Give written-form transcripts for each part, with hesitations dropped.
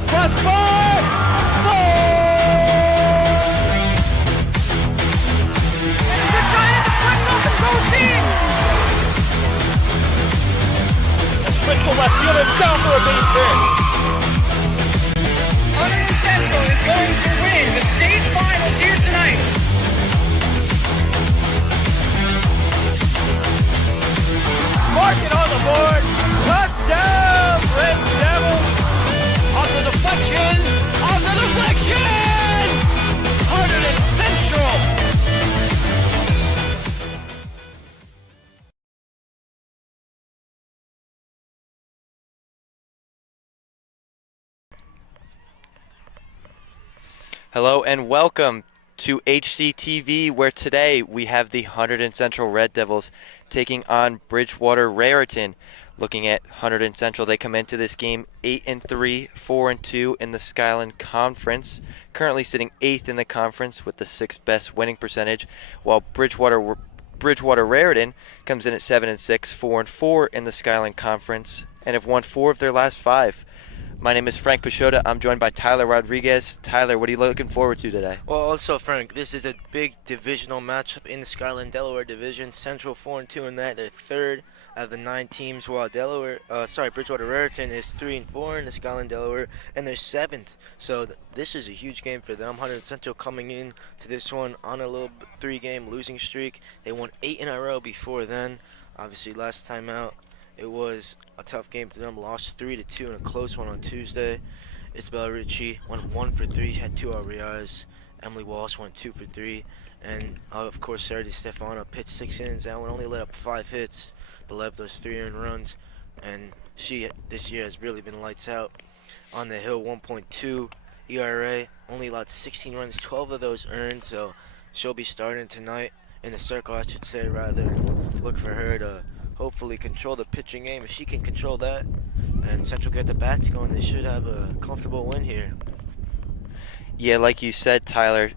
the crossbar. Sprinkled left fielder down for a base hit. Hunterdon Central is going to win the state finals here tonight. Mark it on the board. Touchdown, Red Devils. On the deflection. On the deflection. Hunterdon Central. Hello and welcome to HCTV, where today we have the Hunterdon Central Red Devils taking on Bridgewater Raritan. Looking at Hunterdon Central, they come into this game 8-3, 4-2 in the Skyline Conference, currently sitting 8th in the conference with the 6th best winning percentage, while Bridgewater Raritan comes in at 7-6, 4-4 in the Skyline Conference, and have won 4 of their last 5. My name is Frank Pachota. I'm joined by Tyler Rodriguez. Tyler, what are you looking forward to today? Well, also, Frank, this is a big divisional matchup in the Skyline Delaware division. Central 4-2 in that. They're third out of the 9 teams, while Bridgewater Raritan is 3-4 in the Skyline Delaware, and they're 7th. So this is a huge game for them. Hunterdon Central coming in to this one on a little 3-game losing streak. They won 8 in a row before then. Obviously, last time out, it was a tough game for them. Lost 3-2 in a close one on Tuesday. Isabella Ritchie went 1 for 3, had 2 RBIs. Emily Walsh went 2 for 3, and of course Sarah DiStefano pitched 6 innings. That one only let up 5 hits, but let up those 3 earned runs. And she this year has really been lights out. On the hill, 1.2 ERA, only allowed 16 runs, 12 of those earned. So she'll be starting tonight in the circle, I should say, rather. Look for her to hopefully control the pitching game. If she can control that and Central get the bats going, they should have a comfortable win here. Yeah, like you said, Tyler,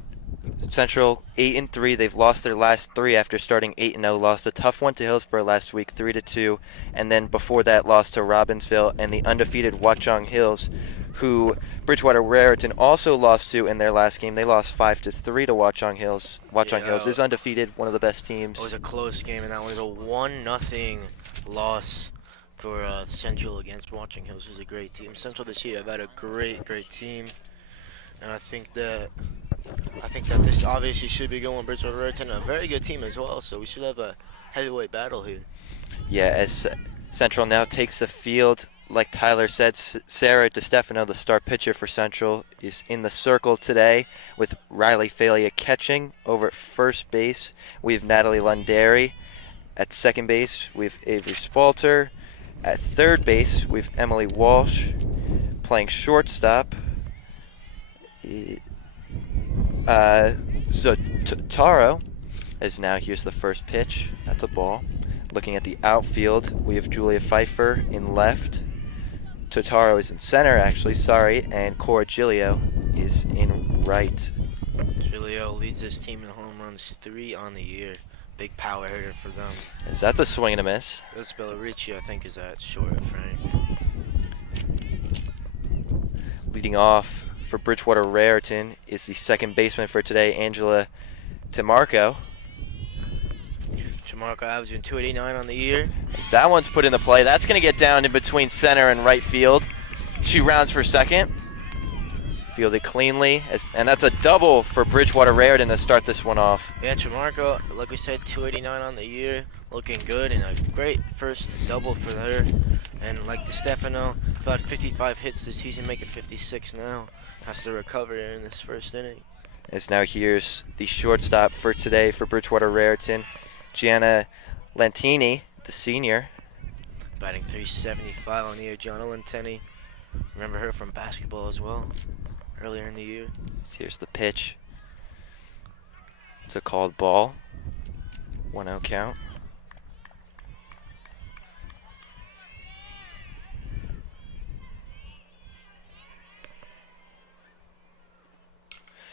Central 8-3. They've lost their last 3 after starting 8-0. Lost a tough one to Hillsborough last week, 3-2, and then before that lost to Robbinsville and the undefeated Watchung Hills, who Bridgewater Raritan also lost to in their last game. They lost 5-3 to Watchung Hills. Watchung Hills is undefeated, one of the best teams. It was a close game, and that was a 1-0 loss for Central against Watchung Hills. It was a great team. Central this year have had a great team, and I think that this obviously should be going. Bridgewater Raritan, a very good team as well, so we should have a heavyweight battle here. Yeah, as Central now takes the field. Like Tyler said, Sarah DiStefano, the star pitcher for Central, is in the circle today with Riley Falia catching. Over at first base, we have Natalie Lundari. At second base, we have Avery Spalter. At third base, we have Emily Walsh. Playing shortstop, Taro is now, here's the first pitch. That's a ball. Looking at the outfield, we have Julia Pfeiffer in left. Totaro is in center, actually, and Cora Giglio is in right. Giglio leads this team in home runs, 3 on the year. Big power hitter for them. Yes, that's a swing and a miss. Isabella Ritchie, I think, is at short, Frank. Leading off for Bridgewater Raritan is the second baseman for today, Angela Tamarco. Tamarco averaging .289 on the year. As that one's put in the play. That's going to get down in between center and right field. She rounds for second. Fielded cleanly. And that's a double for Bridgewater Raritan to start this one off. Yeah, Tamarco, like we said, .289 on the year. Looking good, and a great first double for her. And like DiStefano, he's had 55 hits this season, making 56 now. Has to recover here in this first inning. As now here's the shortstop for today for Bridgewater Raritan, Gianna Lantini, the senior. Batting .375 on the year, Gianna Lantini. Remember her from basketball as well, earlier in the year. So here's the pitch. It's a called ball. 1-0 count.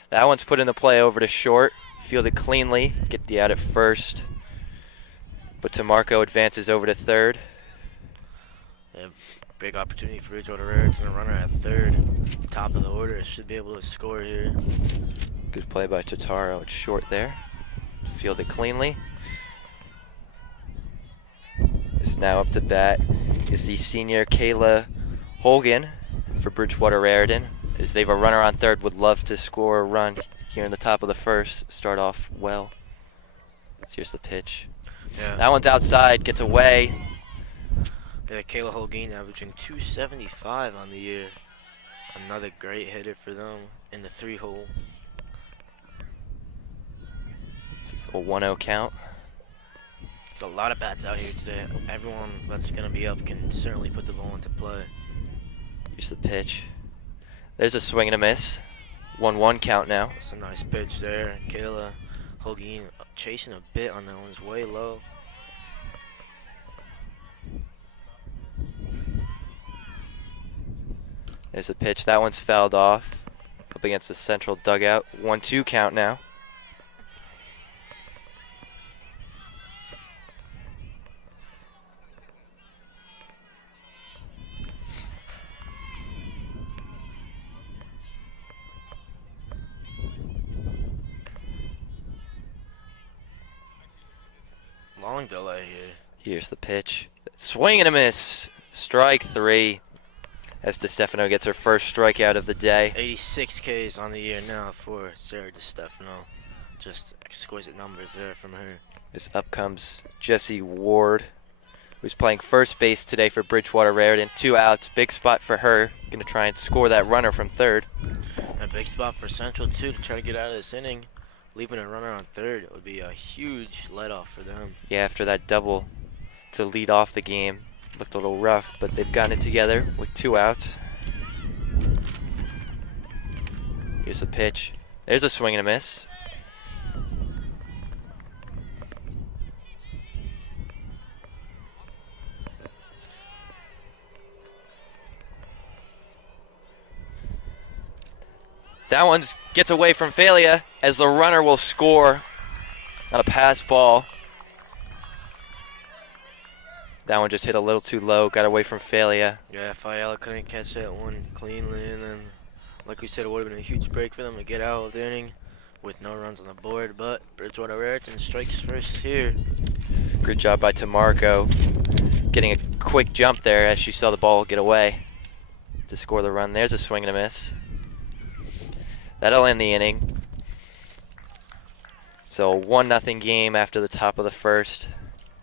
That one's put in the play over to short. Fielded cleanly. Get the out at first. But Tamarco advances over to third. Yeah, Big opportunity for Bridgewater Raritan, a runner at third. Top of the order, should be able to score here. Good play by Totaro. It's short there. Fielded cleanly. Is now up to bat is the senior Kayla Holgan for Bridgewater Raritan. As they have a runner on third, would love to score a run here in the top of the first. Start off well. So here's the pitch. Yeah. That one's outside, gets away. Yeah, Kayla Holguin averaging 275 on the year. Another great hitter for them in the 3-hole. This is a 1-0 count. There's a lot of bats out here today. Everyone that's going to be up can certainly put the ball into play. Here's the pitch. There's a swing and a miss. 1-1 count now. That's a nice pitch there. Kayla Holguin chasing a bit on that one. It's way low. There's a pitch. That one's fouled off. Up against the central dugout. 1-2 count now. Long delay here. Here's the pitch. Swing and a miss. Strike 3. As DeStefano gets her first strikeout of the day. 86 Ks on the year now for Sarah DeStefano. Just exquisite numbers there from her. This up comes Jessie Ward, who's playing first base today for Bridgewater Raritan. 2 outs. Big spot for her. Going to try and score that runner from third. A big spot for Central, too, to try to get out of this inning. Leaving a runner on third would be a huge let-off for them. Yeah, after that double to lead off the game. Looked a little rough, but they've gotten it together with 2 outs. Here's a pitch. There's a swing and a miss. That one gets away from failure as the runner will score on a pass ball. That one just hit a little too low, got away from failure. Yeah, Fiala couldn't catch that one cleanly, and then, like we said, it would have been a huge break for them to get out of the inning with no runs on the board, but Bridgewater Raritan strikes first here. Good job by Tamarco, getting a quick jump there as she saw the ball get away to score the run. There's a swing and a miss. That'll end the inning. So a 1-0 game after the top of the first.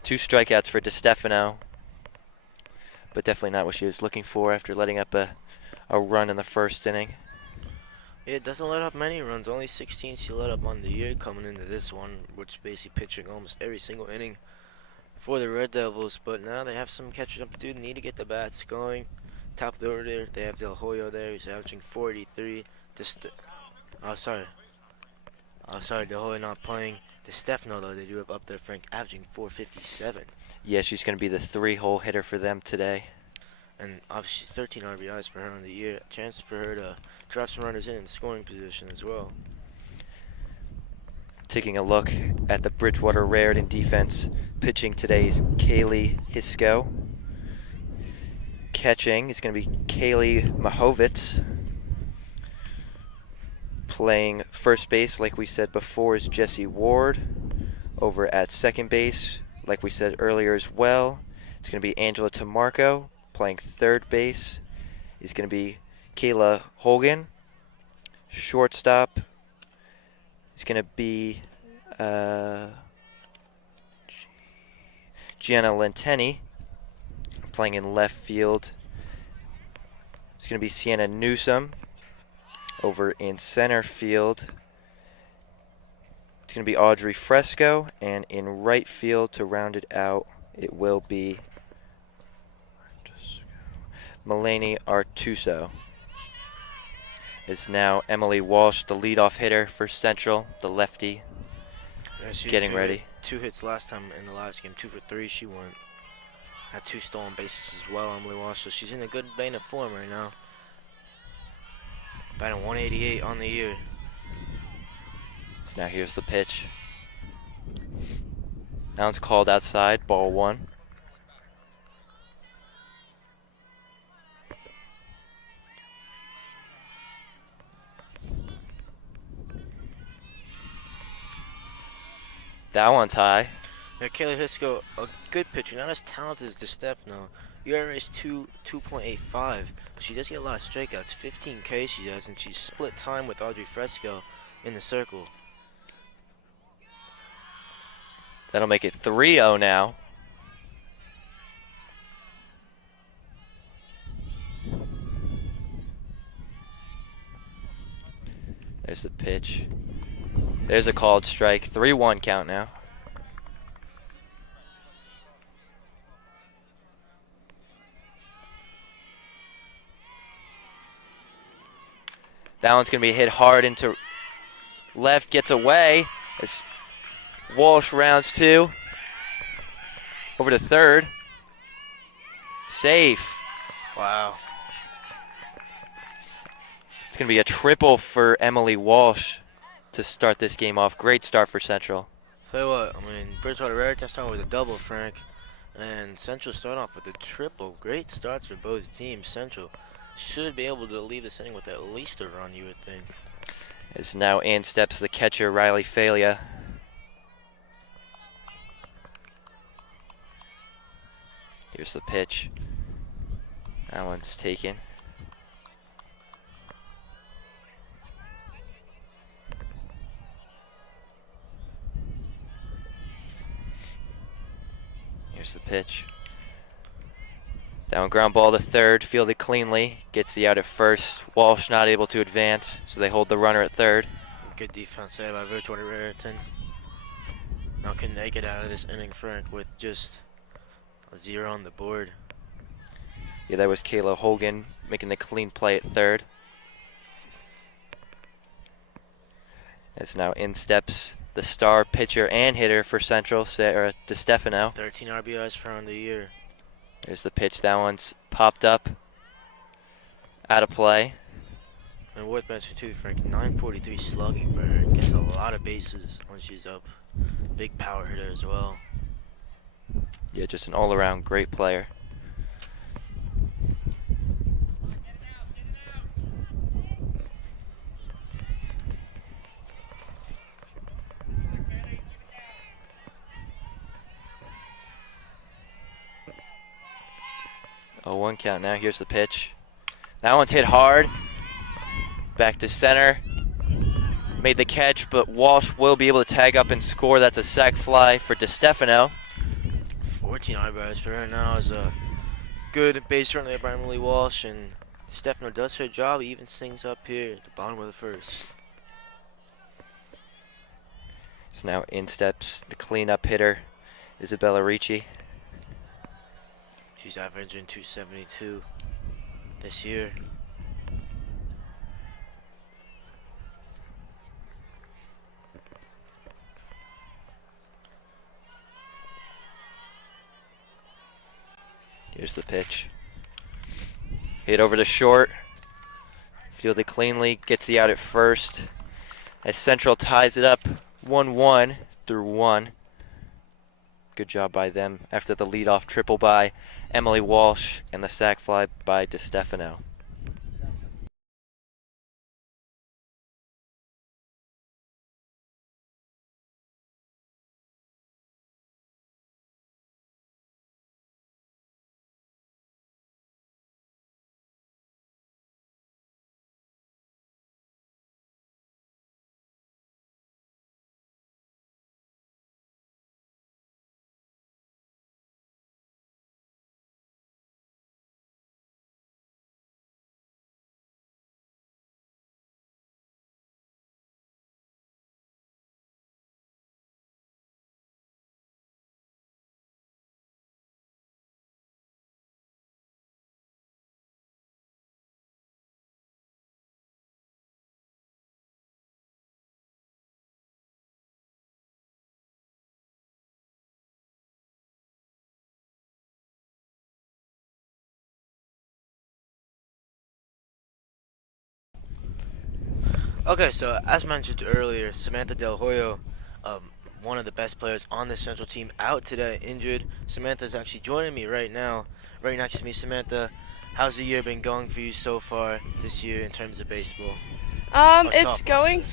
2 strikeouts for DeStefano, but definitely not what she was looking for after letting up a run in the first inning. It doesn't let up many runs, only 16 she let up on the year coming into this one, which basically pitching almost every single inning for the Red Devils, but now they have some catching up to do. They need to get the bats going. Top of the order, they have Del Hoyo there, he's averaging 43. Del Hoyo not playing. DeStefano, though, they do have up there, Frank, averaging 457. Yeah, she's going to be the 3-hole hitter for them today. And obviously 13 RBIs for her on the year. A chance for her to drop some runners in scoring position as well. Taking a look at the Bridgewater Raritan defense. Pitching today is Kaylee Hisco. Catching is going to be Kaylee Mahovitz. Playing first base, like we said before, is Jessie Ward. Over at second base, like we said earlier as well, it's going to be Angela Tamarco. Playing third base is going to be Kayla Holgan. Shortstop is going to be Gianna Lenteni. Playing in left field, it's going to be Sienna Newsom. Over in center field, it's going to be Audrey Fresco, and in right field to round it out, it will be Melanie Artuso. Is now Emily Walsh, the leadoff hitter for Central, the lefty, getting ready. 2 hits last time in the last game, 2 for 3 she went. Had 2 stolen bases as well, Emily Walsh, so she's in a good vein of form right now. Batting 188 on the year. So now here's the pitch. Now it's called outside, ball 1. That one's high. Now, Kayla Hisco, a good pitcher, not as talented as DeStefano. ERA is 2.85. She does get a lot of strikeouts, 15 K she does, and she's split time with Audrey Fresco in the circle. That'll make it 3-0 now. There's the pitch. There's a called strike. 3-1 count now. That one's going to be hit hard into left, gets away. As Walsh rounds 2. Over to third. Safe. Wow. It's going to be a triple for Emily Walsh to start this game off. Great start for Central. Tell you what, I mean, Bridgewater Raritan started with a double, Frank, and Central started off with a triple. Great starts for both teams. Central should be able to leave this inning with at least a run, you would think. As now in steps the catcher, Riley Falia. Here's the pitch. That one's taken. Here's the pitch. Down ground ball to third, fielded cleanly. Gets the out at first. Walsh not able to advance, so they hold the runner at third. Good defense there by Bridgewater Raritan. Now can they get out of this inning, Frank, with just a 0 on the board? Yeah, that was Kayla Hogan making the clean play at third. As now in steps the star pitcher and hitter for Central, Sarah DeStefano. 13 RBIs for her on the year. There's the pitch. That one's popped up. Out of play. And worth mentioning too, Frank, 943 slugging for her. Gets a lot of bases when she's up. Big power hitter as well. Yeah, just an all-around great player. Oh, 1 count now. Here's the pitch. That one's hit hard. Back to center. Made the catch, but Walsh will be able to tag up and score. That's a sac fly for DeStefano. 14 RBIs for her now is a good base run there by Emily Walsh, and DeStefano does her job, even things up here at the bottom of the first. So now in steps the cleanup hitter, Isabella Ricci. She's averaging 272 this year. Here's the pitch. Hit over to short. Fielded cleanly. Gets the out at first. As Central ties it up 1-1 through 1. Good job by them after the leadoff triple by Emily Walsh and the sac fly by DeStefano. Okay, so as mentioned earlier, Samantha Del Hoyo, one of the best players on the Central team, out today, injured. Samantha's actually joining me right now, right next to me. Samantha, how's the year been going for you so far this year in terms of baseball? It's going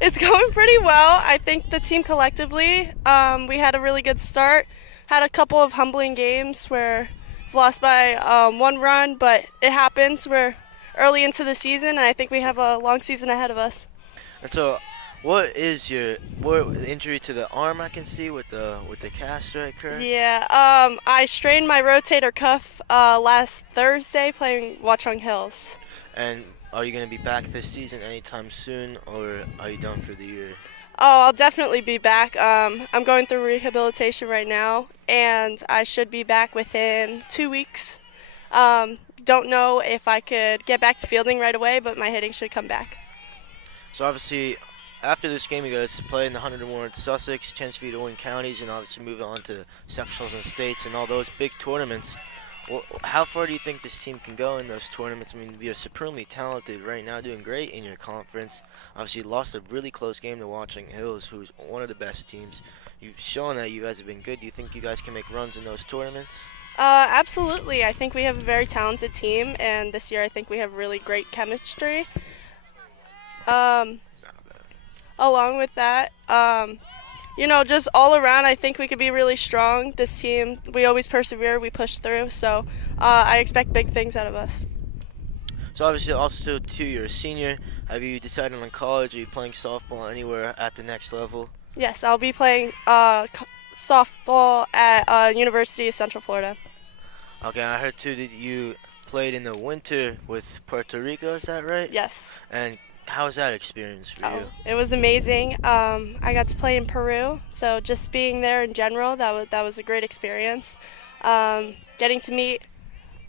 it's going pretty well. I think the team collectively, we had a really good start. Had a couple of humbling games where we've lost by 1 run, but it happens. We're early into the season, and I think we have a long season ahead of us. And so, what injury to the arm I can see with the cast, right, correct? Yeah, I strained my rotator cuff last Thursday playing Watchung Hills. And are you going to be back this season anytime soon, or are you done for the year? Oh, I'll definitely be back. I'm going through rehabilitation right now, and I should be back within 2 weeks. Don't know if I could get back to fielding right away, but my hitting should come back. So obviously, after this game, you guys play in the Hunterdon Warren Sussex, chance for you to win counties, and obviously move on to sectionals and states and all those big tournaments. Well, how far do you think this team can go in those tournaments? I mean, you're supremely talented right now, doing great in your conference. Obviously, you lost a really close game to Watchung Hills, who's one of the best teams. You've shown that you guys have been good. Do you think you guys can make runs in those tournaments? Absolutely. I think we have a very talented team, and this year I think we have really great chemistry. Along with that, just all around, I think we could be really strong. This team, we always persevere, we push through, so I expect big things out of us. So obviously, also too, you're a senior. Have you decided on college? Are you playing softball anywhere at the next level? Yes, I'll be playing softball at University of Central Florida. Okay, I heard too that you played in the winter with Puerto Rico. Is that right? Yes. And how was that experience for you? It was amazing. I got to play in Peru, so just being there in general, that was a great experience. Getting to meet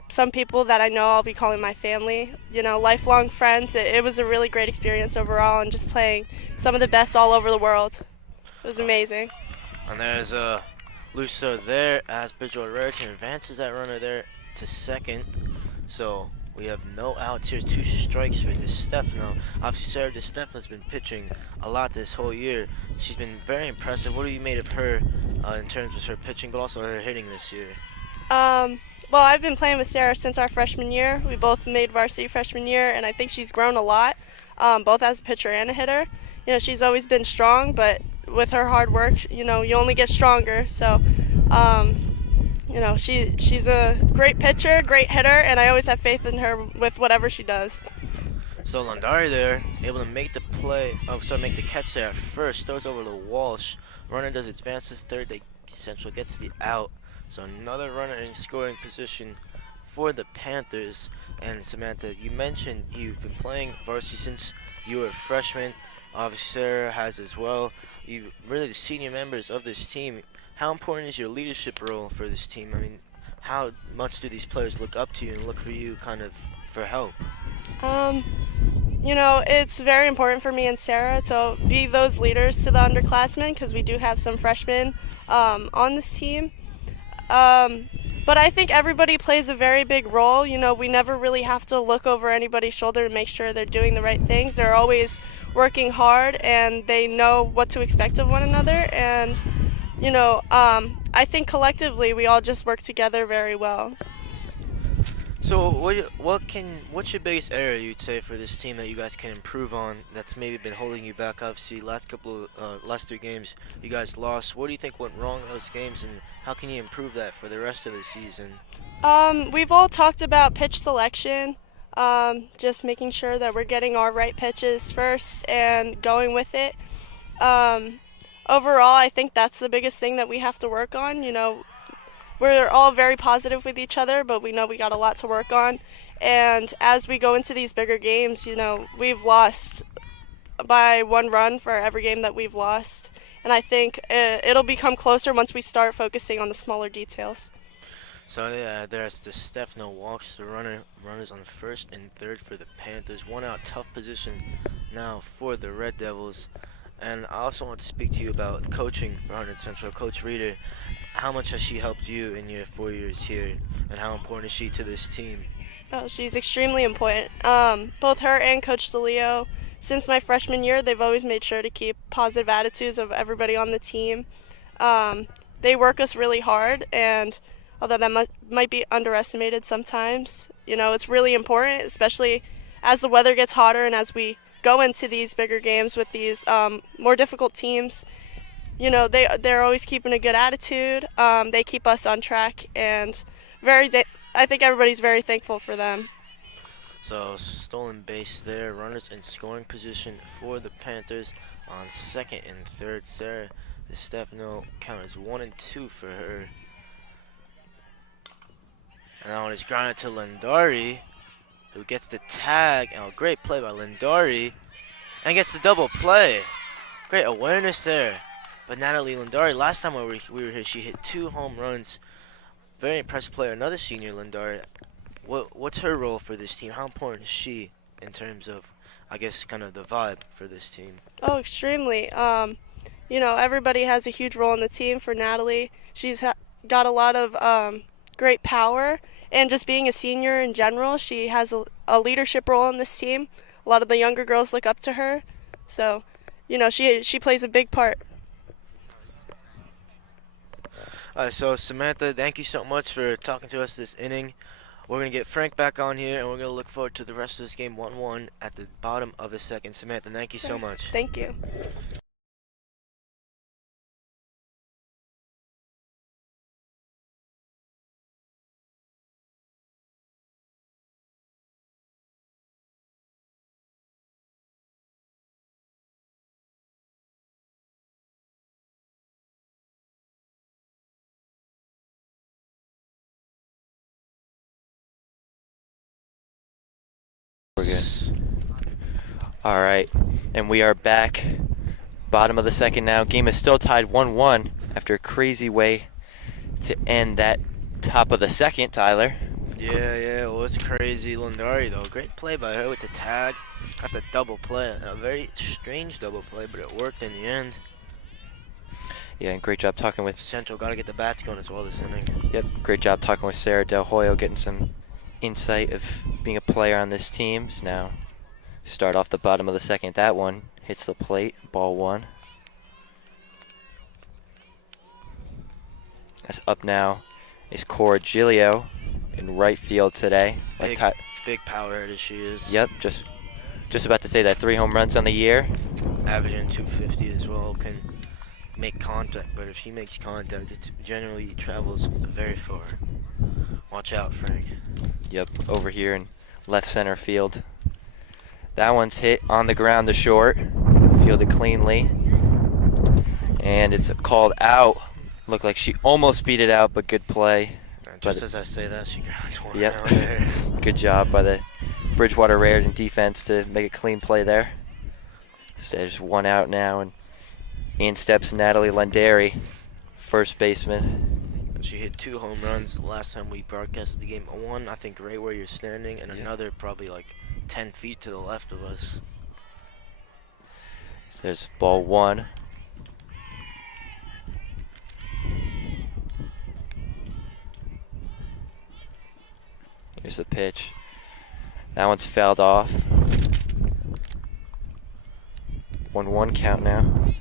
some people that I know I'll be calling my family, lifelong friends. It was a really great experience overall, and just playing some of the best all over the world. It was amazing. And there's Luso there as Bridgewater Raritan advances that runner there to second. So we have no outs here, 2 strikes for DeStefano. Obviously, Sarah DeStefano's been pitching a lot this whole year. She's been very impressive. What have you made of her in terms of her pitching, but also her hitting this year? Well, I've been playing with Sarah since our freshman year. We both made varsity freshman year, and I think she's grown a lot, both as a pitcher and a hitter. She's always been strong, but with her hard work, you only get stronger. So, she's a great pitcher, great hitter, and I always have faith in her with whatever she does. So Landari there, able to make the make the catch there at first, throws over to Walsh. Runner does advance to third, Central gets the out. So another runner in scoring position for the Panthers. And Samantha, you mentioned you've been playing varsity since you were a freshman. Obviously Sarah has as well. You really the senior members of this team. How important is your leadership role for this team? I mean, how much do these players look up to you and look for you kind of for help? It's very important for me and Sarah to be those leaders to the underclassmen, because we do have some freshmen on this team. But I think everybody plays a very big role. We never really have to look over anybody's shoulder to make sure they're doing the right things. They're always working hard, and they know what to expect of one another. And, I think collectively we all just work together very well. So what's your biggest area you'd say for this team that you guys can improve on that's maybe been holding you back? Obviously, last 3 games you guys lost. What do you think went wrong in those games, and how can you improve that for the rest of the season? We've all talked about pitch selection, just making sure that we're getting our right pitches first and going with it. Overall, I think that's the biggest thing that we have to work on. We're all very positive with each other, but we know we got a lot to work on. And as we go into these bigger games, we've lost by 1 run for every game that we've lost. And I think it'll become closer once we start focusing on the smaller details. So yeah, there's DeStefano walks the runners on first and third for the Panthers. 1 out, tough position now for the Red Devils. And I also want to speak to you about coaching for Hunterdon Central. Coach Reeder, how much has she helped you in your 4 years here, and how important is she to this team? Oh, she's extremely important. Both her and Coach DeLeo, since my freshman year, they've always made sure to keep positive attitudes of everybody on the team. They work us really hard, and although that might be underestimated sometimes, it's really important, especially as the weather gets hotter and as we go into these bigger games with these more difficult teams. You know, they're always keeping a good attitude. They keep us on track, and I think everybody's very thankful for them. So stolen base there, runners in scoring position for the Panthers on second and third. Sarah Stefano count as 1 and 2 for her. And that one is grounded to Lindari, who gets the tag. Oh, great play by Lindari, and gets the double play. Great awareness there. But Natalie Lindari, last time we were here, she hit 2 home runs. Very impressive player. Another senior, Lindari. What's her role for this team? How important is she in terms of, I guess, kind of the vibe for this team? Oh, extremely. You know, everybody has a huge role in the team. For Natalie, she's got a lot of great power, and just being a senior in general, she has a leadership role in this team. A lot of the younger girls look up to her, so you know she plays a big part. So Samantha, thank you so much for talking to us this inning. We're going to get Frank back on here, and we're going to look forward to the rest of this game 1-1 at the bottom of the second. Samantha, thank you so much. Thank you. We're good. All right, and we are back. Bottom of the second now. Game is still tied 1-1 after a crazy way to end that top of the second, Tyler. Yeah, it was crazy. Lindari, though. Great play by her with the tag. Got the double play. A very strange double play, but it worked in the end. Yeah, and great job talking with Central got to get the bats going as well this inning. Yep, great job talking with Sarah Del Hoyo, getting some insight of being a player on this team. So now start off the bottom of the second. That one hits the plate, ball 1. That's up now is Cora Giglio in right field today. Big power hitter she is. Yep, just about to say that 3 home runs on the year. Averaging 250 as well. Can make contact, but if she makes contact, it generally travels very far. Watch out, Frank. Yep, over here in left center field. That one's hit on the ground to short. Fielded cleanly. And it's called out. Looked like she almost beat it out, but good play. Just as I say that, she grounds one Yep. out there. Good job by the Bridgewater Raritan defense to make a clean play there. So there's 1 out now, and in steps Natalie Lindari, first baseman. She hit 2 home runs the last time we broadcasted the game. One, I think, right where you're standing, and another probably like 10 feet to the left of us. So there's ball 1. Here's the pitch. That one's fouled off. 1-1 count now.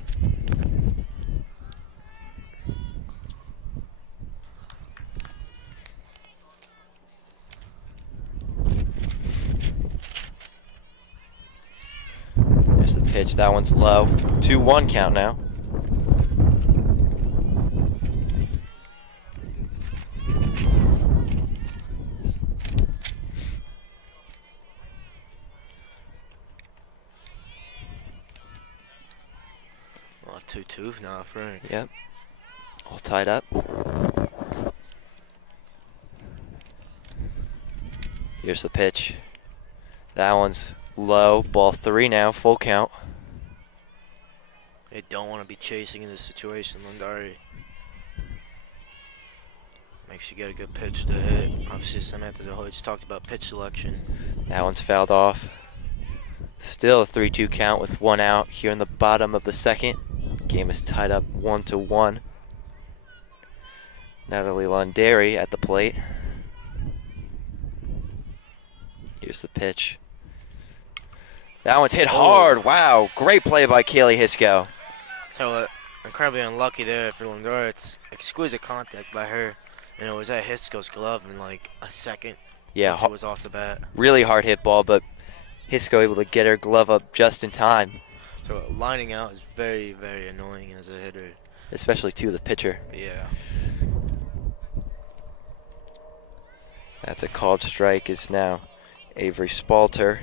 There's the pitch. That one's low. 2-1 count now. Well, 2-2 now, Frank. Yep. All tied up. Here's the pitch. That one's low. Ball 3 now. Full count. They don't want to be chasing in this situation, Lindari. Make sure you get a good pitch to hit. Obviously, Samantha DeHoy just talked about pitch selection. That one's fouled off. Still a 3-2 count with 1 out here in the bottom of the second. Game is tied up 1-1. Natalie Lindari at the plate. Here's the pitch. That one's hit hard. Wow, great play by Kaylee Hisco. So incredibly unlucky there for Lindari. It's exquisite contact by her, and it was at Hisco's glove in like a second. Yeah, Once it was off the bat. really hard hit ball, but Hisco able to get her glove up just in time, So lining out is very, very annoying as a hitter. especially to the pitcher. Yeah. That's a called strike. Is now Avery Spalter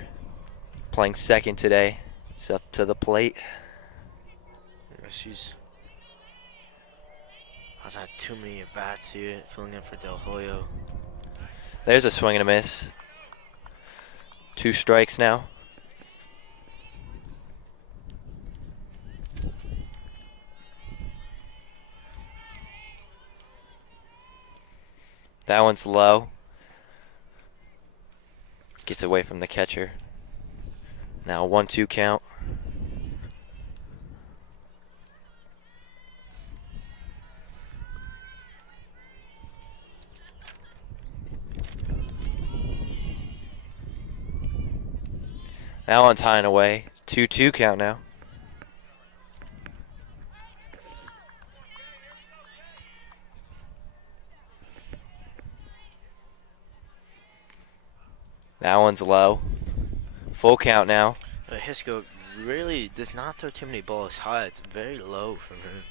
playing second today. It's up to the plate. Yeah, she's has had too many at bats here, filling in for Del Hoyo. There's a swing and a miss. 2 strikes now. That one's low. Gets away from the catcher. Now 1-2 count. That one's high and away. 2-2 count now. That one's low. Full count now. Hisco really does not throw too many balls high. It's very low from her.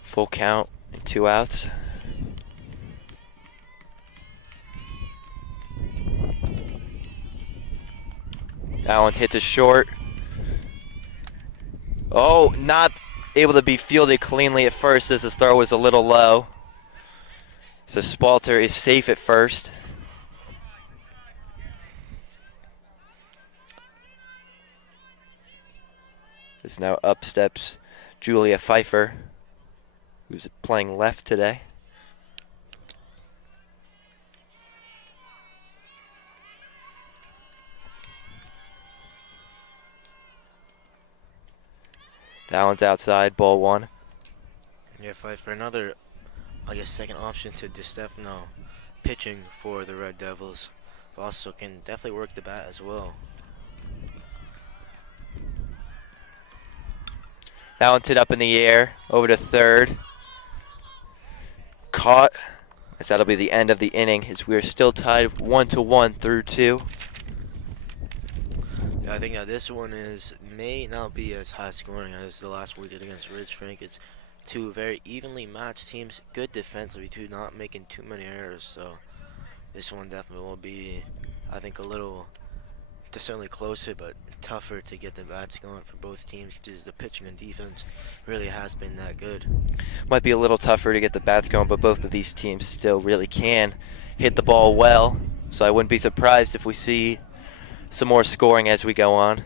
Full count and 2 outs. That one's hit to short. Oh, not able to be fielded cleanly at first as the throw was a little low. So Spalter is safe at first. As now up steps Julia Pfeiffer, who's playing left today. That one's outside, ball 1. Yeah, fight for another, I guess, second option to DiStefano, pitching for the Red Devils. But also can definitely work the bat as well. That one's hit up in the air, over to third. Caught, as that'll be the end of the inning, as we're still tied 1-1 through 2. Yeah, I think this one may not be as high scoring as the last we did against Ridge Frank. It's 2 very evenly matched teams, good defensively too, not making too many errors. So this one definitely will be, I think, a little, certainly closer, but tougher to get the bats going for both teams because the pitching and defense really has been that good. Might be a little tougher to get the bats going, but both of these teams still really can hit the ball well. So I wouldn't be surprised if we see some more scoring as we go on.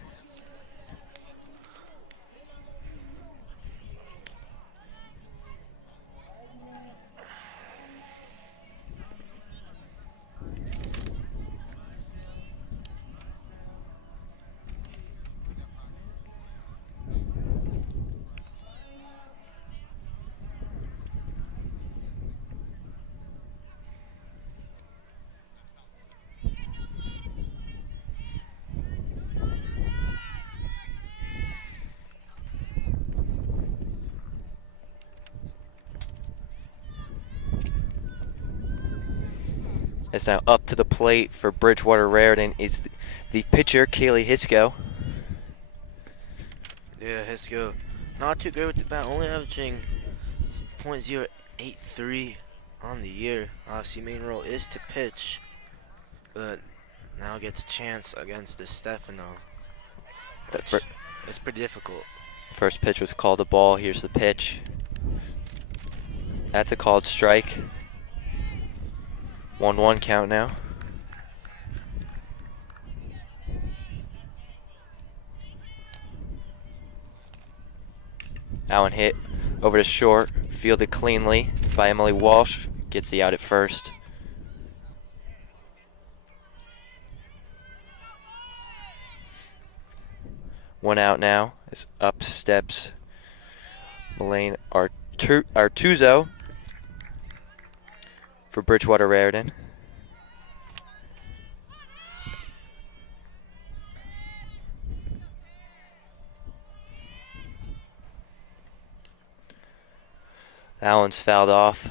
It's now up to the plate for Bridgewater Raritan is the pitcher, Kaylee Hisco. Yeah, Hisco, not too great with the bat, only averaging .083 on the year. Obviously, main role is to pitch, but now gets a chance against DiStefano. It's pretty difficult. First pitch was called a ball. Here's the pitch. That's a called strike. 1-1 count now. That one hit over to short, fielded cleanly by Emily Walsh. Gets the out at first. One out now as up steps Melaine Artuzo for Bridgewater Raritan. That one's fouled off.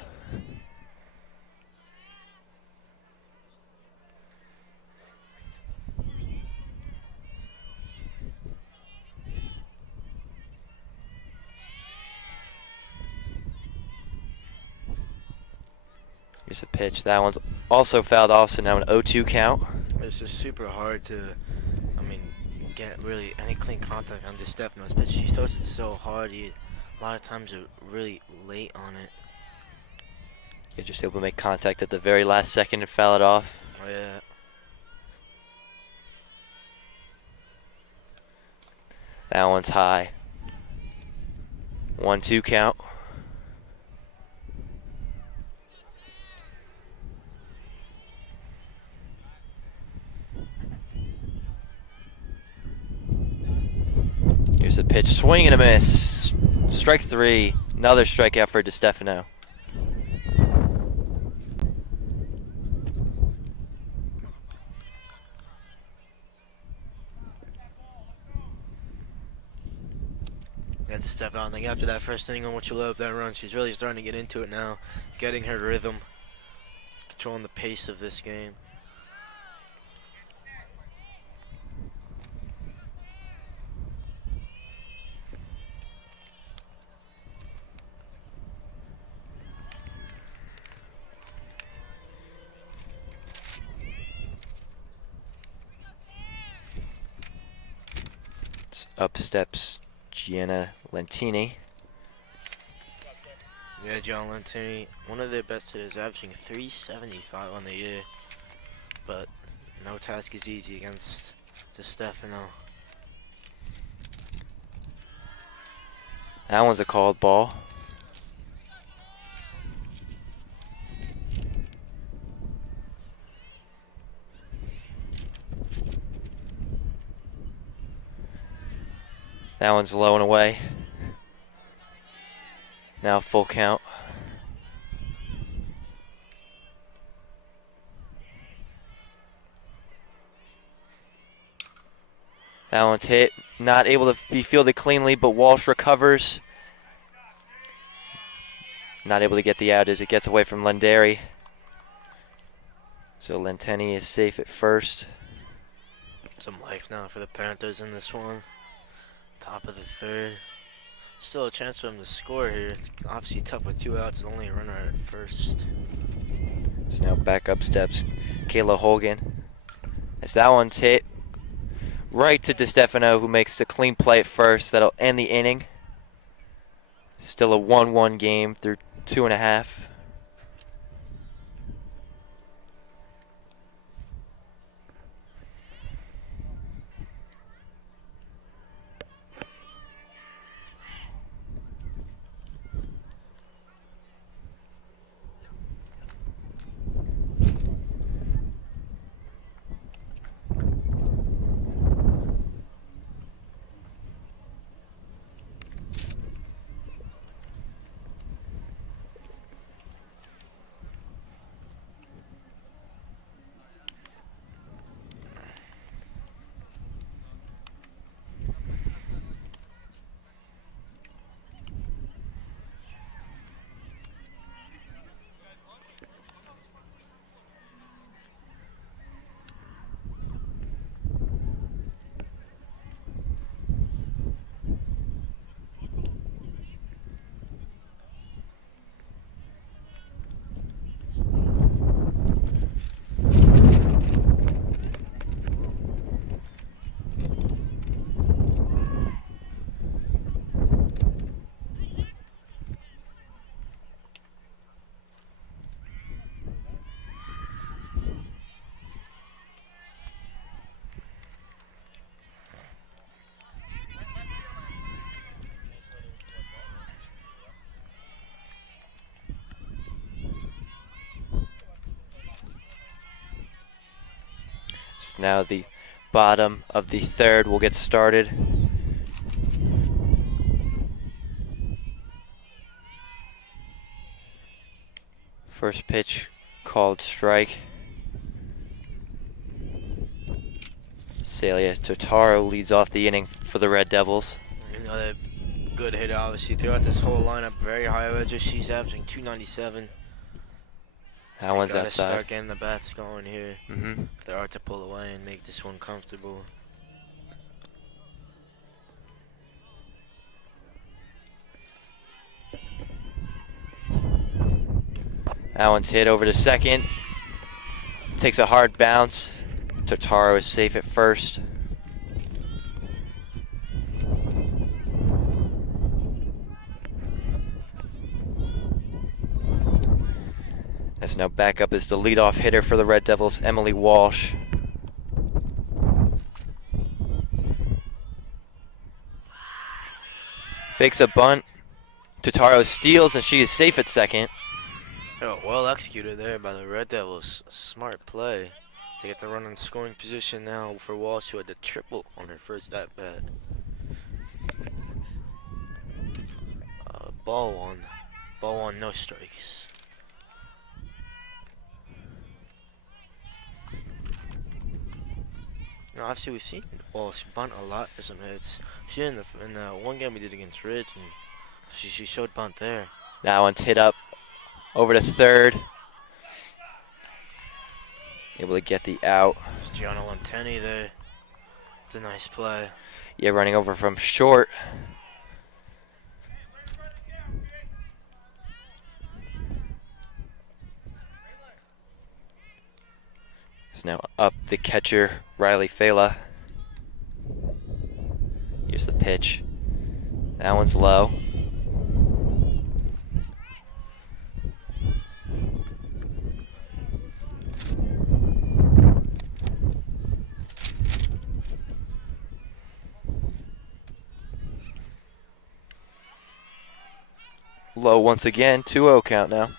Here's a pitch. That one's also fouled off, so now an 0-2 count. It's just super hard to, get really any clean contact on DeStefano's pitch. He throws it so hard. A lot of times are really late on it. You're just able to make contact at the very last second and foul it off. Oh, yeah. That one's high. 1-2 count. Here's a pitch, swing and a miss. Strike 3. Another strikeout for DeStefano. Yeah, DeStefano, I think after that first inning on What You Love, that run, she's really starting to get into it now. Getting her rhythm. Controlling the pace of this game. Up steps Gianna Lentini. Yeah, John Lentini, one of their best hitters, averaging 375 on the year. But no task is easy against DeStefano. That one's a called ball. That one's low and away. Now full count. That one's hit. Not able to be fielded cleanly, but Walsh recovers. Not able to get the out as it gets away from Lendary. So Lentini is safe at first. Some life now for the Panthers in this one. Top of the third. Still a chance for them to score here. It's obviously tough with 2 outs, only a runner at first. So now back up steps Kayla Hogan. As that one's hit right to DeStefano, who makes the clean play at first. That'll end the inning. Still a 1-1 game through 2.5. Now the bottom of the third will get started. First pitch called strike. Celia Totaro leads off the inning for the Red Devils. Another good hitter, obviously, throughout this whole lineup. Very high edges. She's averaging 297. That one's gotta outside. start getting the bats going here. Mm-hmm. If they are to pull away and make this one comfortable. That one's hit over to second. Takes a hard bounce. Totaro is safe at first. As now back up is the leadoff hitter for the Red Devils, Emily Walsh. Fakes a bunt. Totaro steals, and she is safe at second. Oh, well executed there by the Red Devils. A smart play to get the run in scoring position now for Walsh, who had the triple on her first at bat. Ball one, no strikes. Now, obviously, we've seen Walsh bunt a lot for some hits. She did in the one game we did against Ridge, and she showed bunt there. That one's hit up over to third. Able to get the out. It's Gianna Lenteni there. It's a nice play. Yeah, running over from short. It's now up the catcher, Riley Fela. Here's the pitch. That one's low. Low once again, 2-0 count now.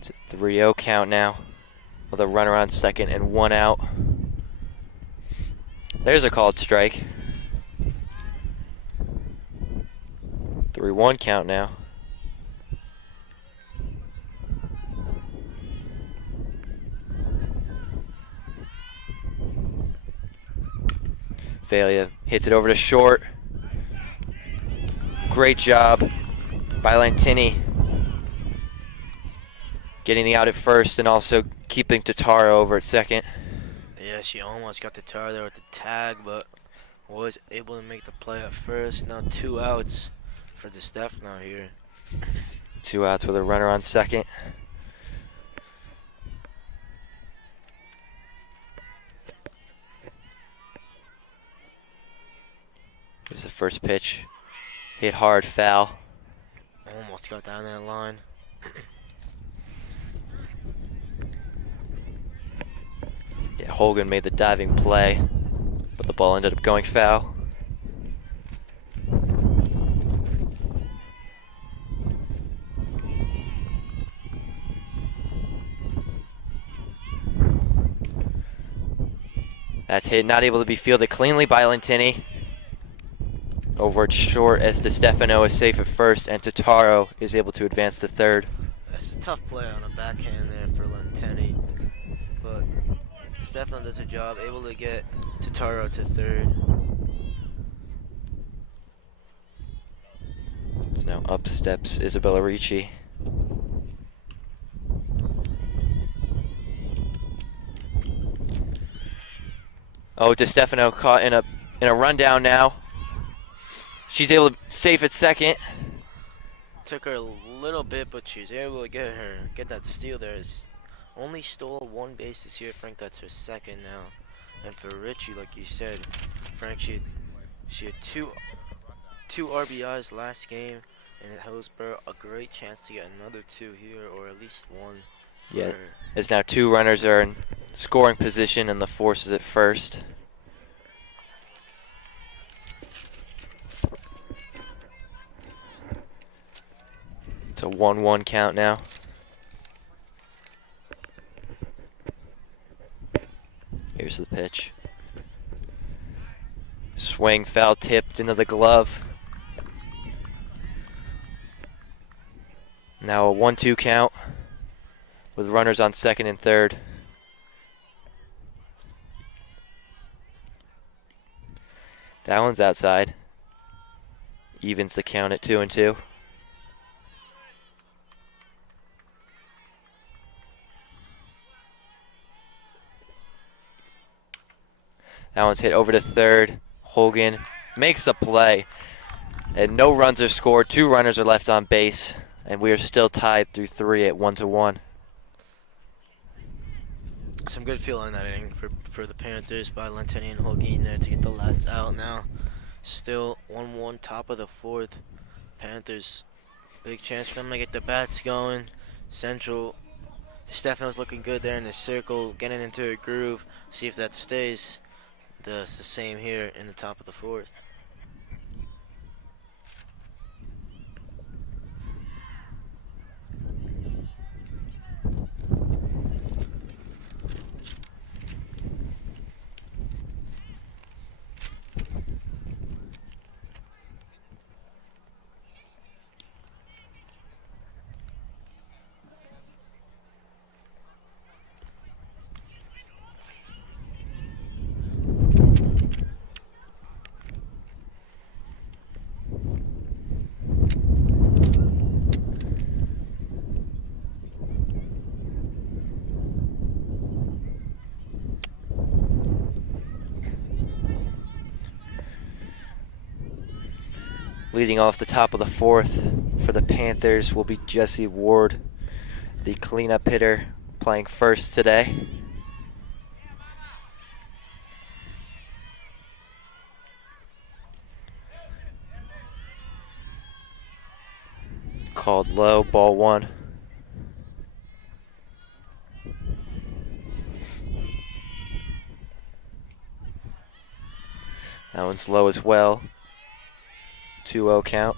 It's a 3-0 count now, with a runner on second and 1 out. There's a called strike. 3-1 count now. Failure hits it over to short. Great job by Lentini, getting the out at first and also keeping Totaro over at second. Yeah, she almost got Totaro there with the tag, but was able to make the play at first. Now 2 outs for DeStefano here. 2 outs with a runner on second. Here's the first pitch. Hit hard, foul. Almost got down that line. Yeah, Hogan made the diving play, but the ball ended up going foul. That's hit, not able to be fielded cleanly by Lentini. Over at short as DeStefano is safe at first, and Totaro is able to advance to third. That's a tough play on a backhand there for Lentini, but Stefano does a job, able to get Totaro to third. It's now up steps Isabella Ricci. Oh, DeStefano caught in a rundown now. She's able to safe at second. Took her a little bit, but she's able to get that steal there. Only stole 1 base this year, Frank. That's her second now. And for Richie, like you said, Frank, she had two RBIs last game, and at Hillsborough, a great chance to get another 2 here, or at least 1. Yeah, as now 2 runners are in scoring position, and the force is at first. It's a 1-1 count now. Here's the pitch. Swing, foul tipped into the glove. Now a 1-2 count with runners on second and third. That one's outside. Evens the count at 2-2. That one's hit over to third. Hogan makes the play. And no runs are scored. 2 runners are left on base. And we are still tied through 3 at 1-1. Some good feel in that inning for the Panthers by Lentini and Holguin there to get the last out now. Still 1-1 top of the 4th. Panthers, big chance for them to get the bats going. Central, Stefano's looking good there in the circle, getting into a groove. See if that stays. It's the same here in the top of the 4th. Leading off the top of the 4th for the Panthers will be Jesse Ward, the cleanup hitter, playing first today. Called low, ball 1. That one's low as well. 2-0 count.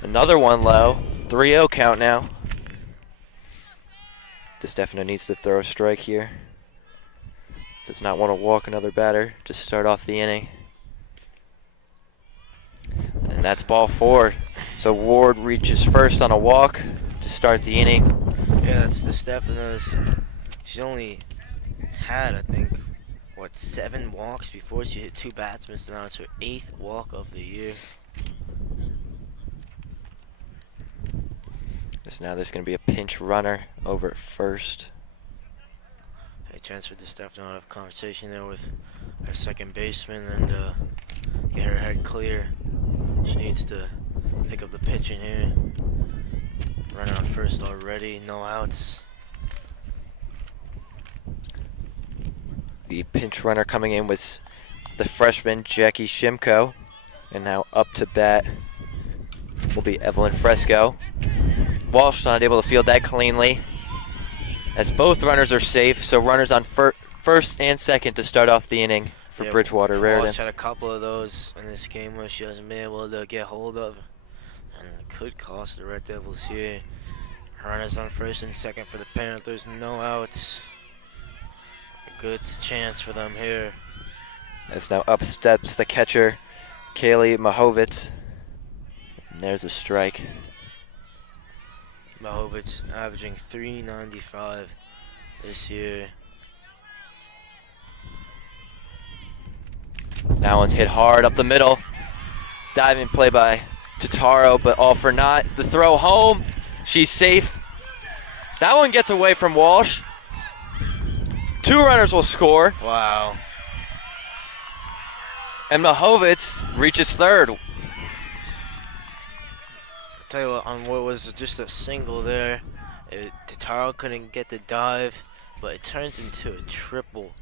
Another one low. 3-0 count now. DeStefano needs to throw a strike here. Does not want to walk another batter to start off the inning. And that's ball 4. So Ward reaches first on a walk to start the inning. Yeah, that's DeStefano's. She's only had, I think, 7 walks before she hit 2 batsmen. So now it's her 8th walk of the year. So now there's going to be a pinch runner over at first. Hey, chance for DeStefano to have a conversation there with her second baseman and get her head clear. She needs to pick up the pitching here. Runner on first already, no outs. The pinch runner coming in was the freshman Jackie Shimko. And now up to bat will be Evelyn Fresco. Walsh not able to field that cleanly, as both runners are safe, so runners on first and second to start off the inning for Bridgewater Raritan. Walsh had a couple of those in this game where she hasn't been able to get hold of, and could cost the Red Devils here. Runners on first and second for the Panthers, no outs. A good chance for them here. As now up steps the catcher, Kaylee Mahovitz. And there's a strike. Mahovitz averaging .395 this year. That one's hit hard up the middle. Diving play by Totaro, but all for naught. The throw home. She's safe. That one gets away from Walsh. 2 runners will score. Wow. And Mahovitz reaches third. Tell you what, on what was just a single there, Totaro couldn't get the dive, but it turns into a triple.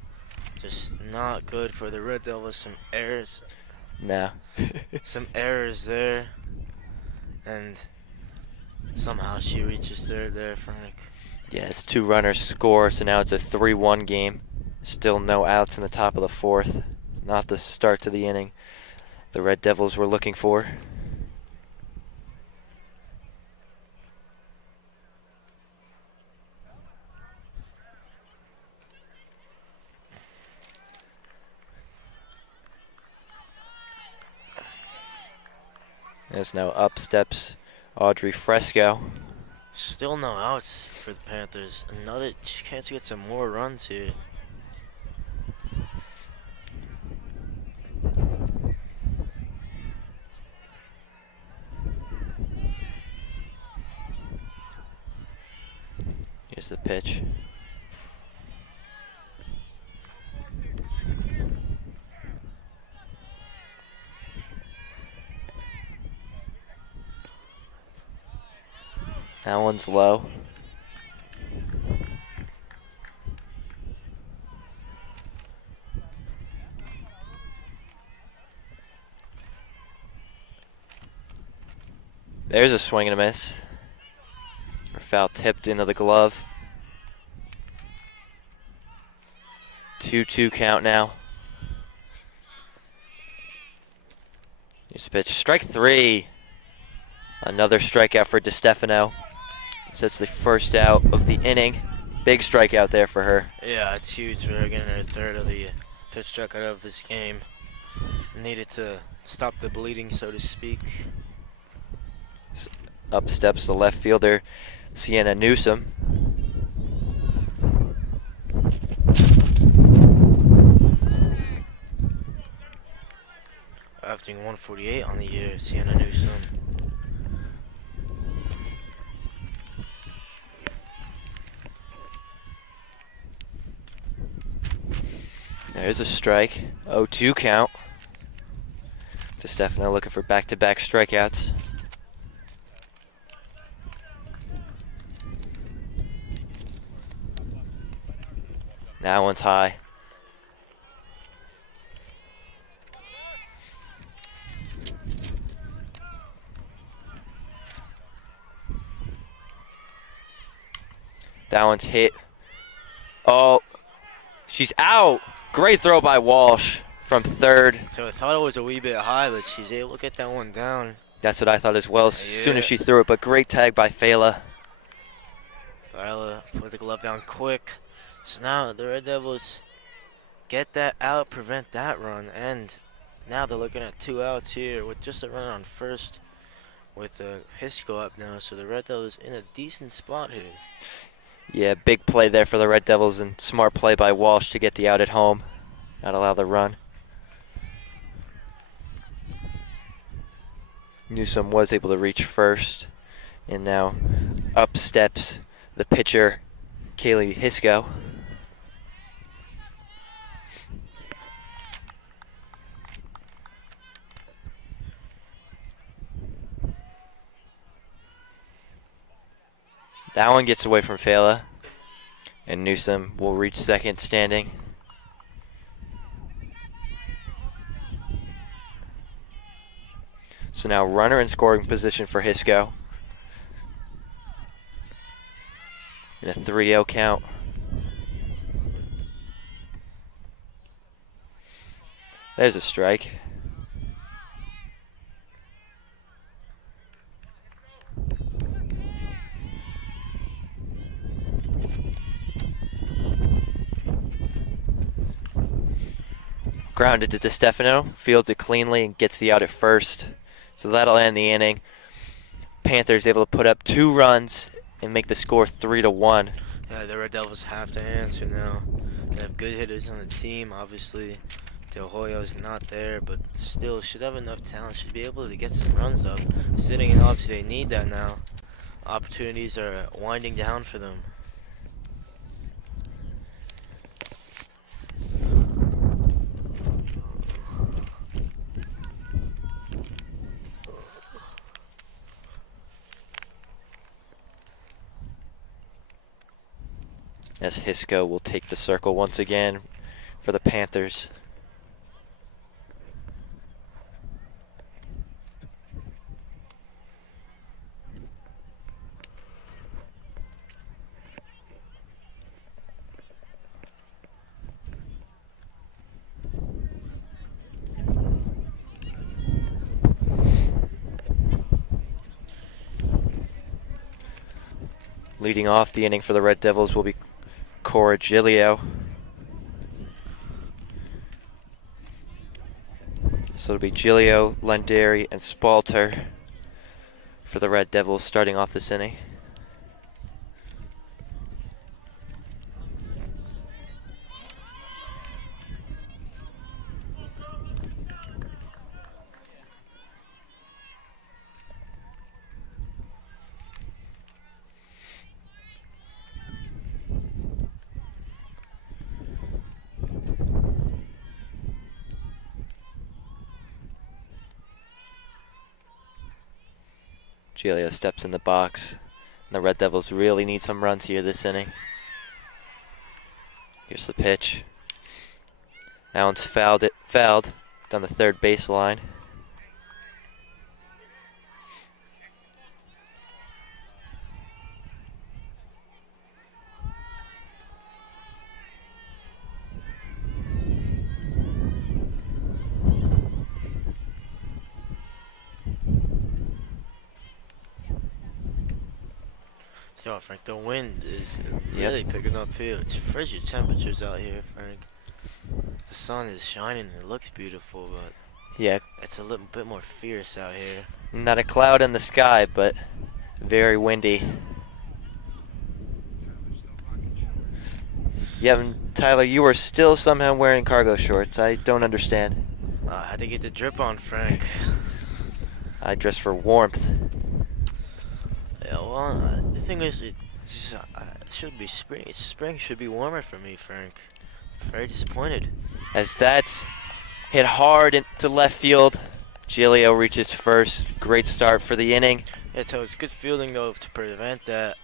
Just not good for the Red Devils. Some errors. No. Some errors there. And somehow she reaches third there, Frank. Yes, 2 runners score, so now it's a 3-1 game. Still no outs in the top of the 4th. Not the start to the inning the Red Devils were looking for. As now up steps Audrey Fresco. Still no outs for the Panthers. Another chance to get some more runs here. Here's the pitch. That one's low. There's a swing and a miss. Or foul tipped into the glove. 2-2 count now. Here's a pitch. Strike 3. Another strikeout for DeStefano. That's the first out of the inning. Big strikeout there for her. Yeah, it's huge for her getting her third strikeout of this game. Needed to stop the bleeding, so to speak. Up steps the left fielder, Sienna Newsom. Averaging 148 on the year, Sienna Newsom. There's a strike. 0-2 count. DeStefano looking for back-to-back strikeouts. That one's high. That one's hit. Oh, she's out. Great throw by Walsh from third. So I thought it was a wee bit high, but she's able to get that one down. That's what I thought as well as soon as Yeah. she threw it, but great tag by Fela. Viola put the glove down quick. So now the Red Devils get that out, prevent that run, and now they're looking at 2 outs here with just a run on first with Hisco up now. So the Red Devils in a decent spot here. Yeah, big play there for the Red Devils and smart play by Walsh to get the out at home. Not allow the run. Newsom was able to reach first. And now up steps the pitcher, Kaylee Hisco. That one gets away from Fela. And Newsom will reach second standing. So now runner in scoring position for Hisco. In a 3-0 count. There's a strike. Grounded to DeStefano, fields it cleanly and gets the out at first. So that'll end the inning. Panthers able to put up 2 runs and make the score 3-1. Yeah, the Red Devils have to answer now. They have good hitters on the team, obviously. Del Hoyo's not there, but still should have enough talent, should be able to get some runs up. Sitting in obviously they need that now. Opportunities are winding down for them. As Hisco will take the circle once again for the Panthers. Leading off the inning for the Red Devils will be Cora Giglio. So it'll be Giglio, Lundari, and Spalter for the Red Devils starting off this inning. Giglio steps in the box. And the Red Devils really need some runs here this inning. Here's the pitch. That one's fouled down the third baseline. Yo, Frank, the wind is really picking up here. It's frigid temperatures out here, Frank. The sun is shining and it looks beautiful, but Yeah, it's a little bit more fierce out here. not a cloud in the sky, but very windy. Yeah, and Tyler, you are still somehow wearing cargo shorts. I don't understand. I had to get the drip on, Frank. I dress for warmth. Yeah, well, the thing is, it should be spring. Spring should be warmer for me, Frank. Very disappointed. As that's hit hard into left field. Giglio reaches first. Great start for the inning. Yeah, so it's good fielding, though, to prevent that.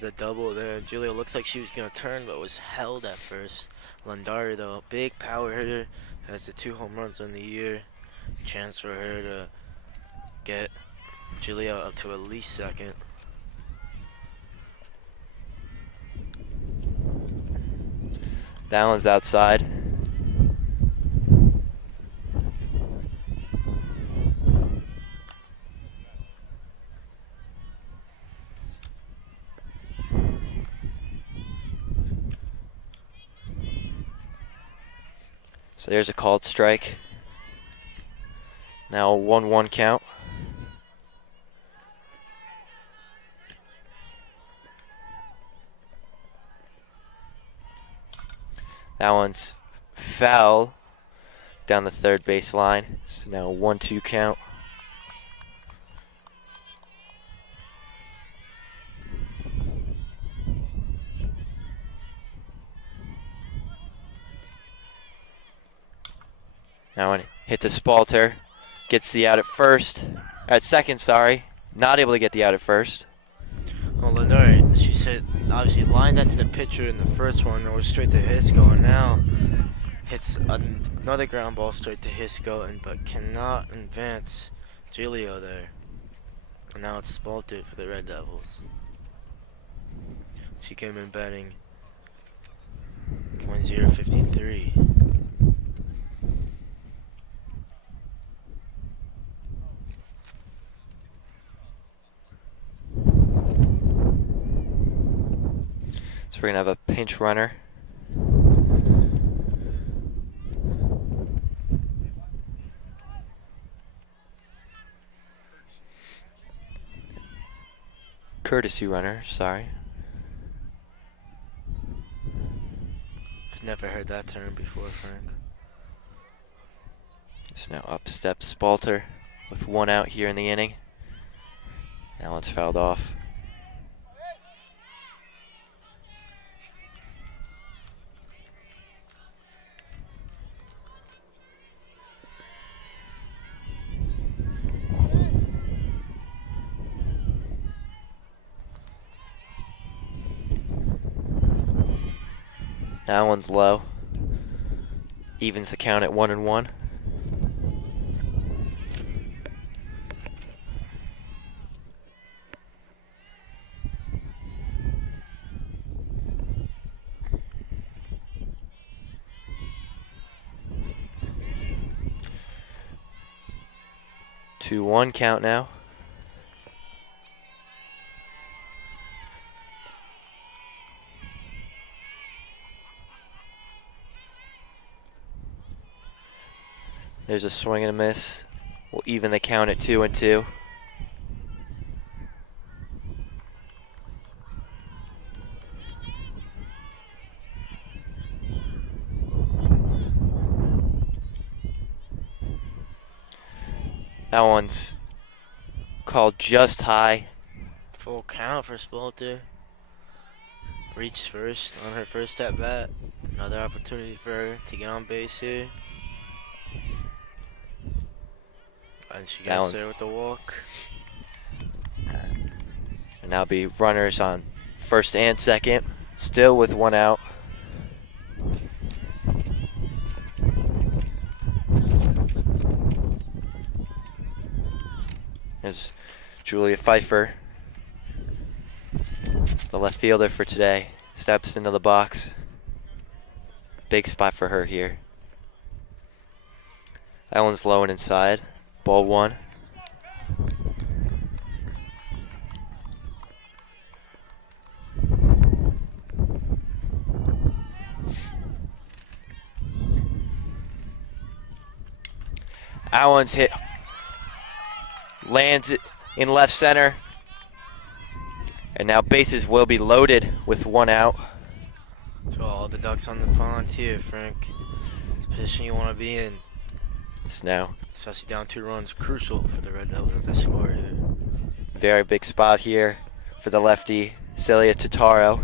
The double there. Giglio looks like she was going to turn, but was held at first. Landari, though, big power hitter, has the 2 home runs on the year. Chance for her to get Giglio up to at least second. That one's outside. So there's a called strike. Now a 1-1 count. That one's foul down the third base line. So now a 1-2 count. That one hit to Spalter. Gets the out at second, sorry. Not able to get the out at first. Well, Landari, she said, obviously lined that to the pitcher in the first one, and was straight to Hisco, and now hits another ground ball straight to Hisco, but cannot advance Giglio there. And now it's Spalter for the Red Devils. She came in batting .053. So we're going to have a pinch runner. Courtesy runner, sorry. I've never heard that term before, Frank. It's now up steps Spalter with 1 out here in the inning. That one's fouled off. That one's low. Evens the count at 1-1. Two one count now. There's a swing and a miss. We'll even the count at 2-2. That one's called just high. Full count for Spalter. Reached first on her first at bat. Another opportunity for her to get on base here. And she That gets one. there with the walk. And now be runners on first and second. Still with one out. There's Julia Pfeiffer, the left fielder for today. Steps into the box. Big spot for her here. That one's low and inside. Ball one. That one's hit. Lands it in left center. And now bases will be loaded with one out. So all the ducks on the pond here, Frank. It's the position you want to be in. It's now Especially down 2 runs. Crucial for the Red Devils to score here. very big spot here for the lefty, Celia Totaro.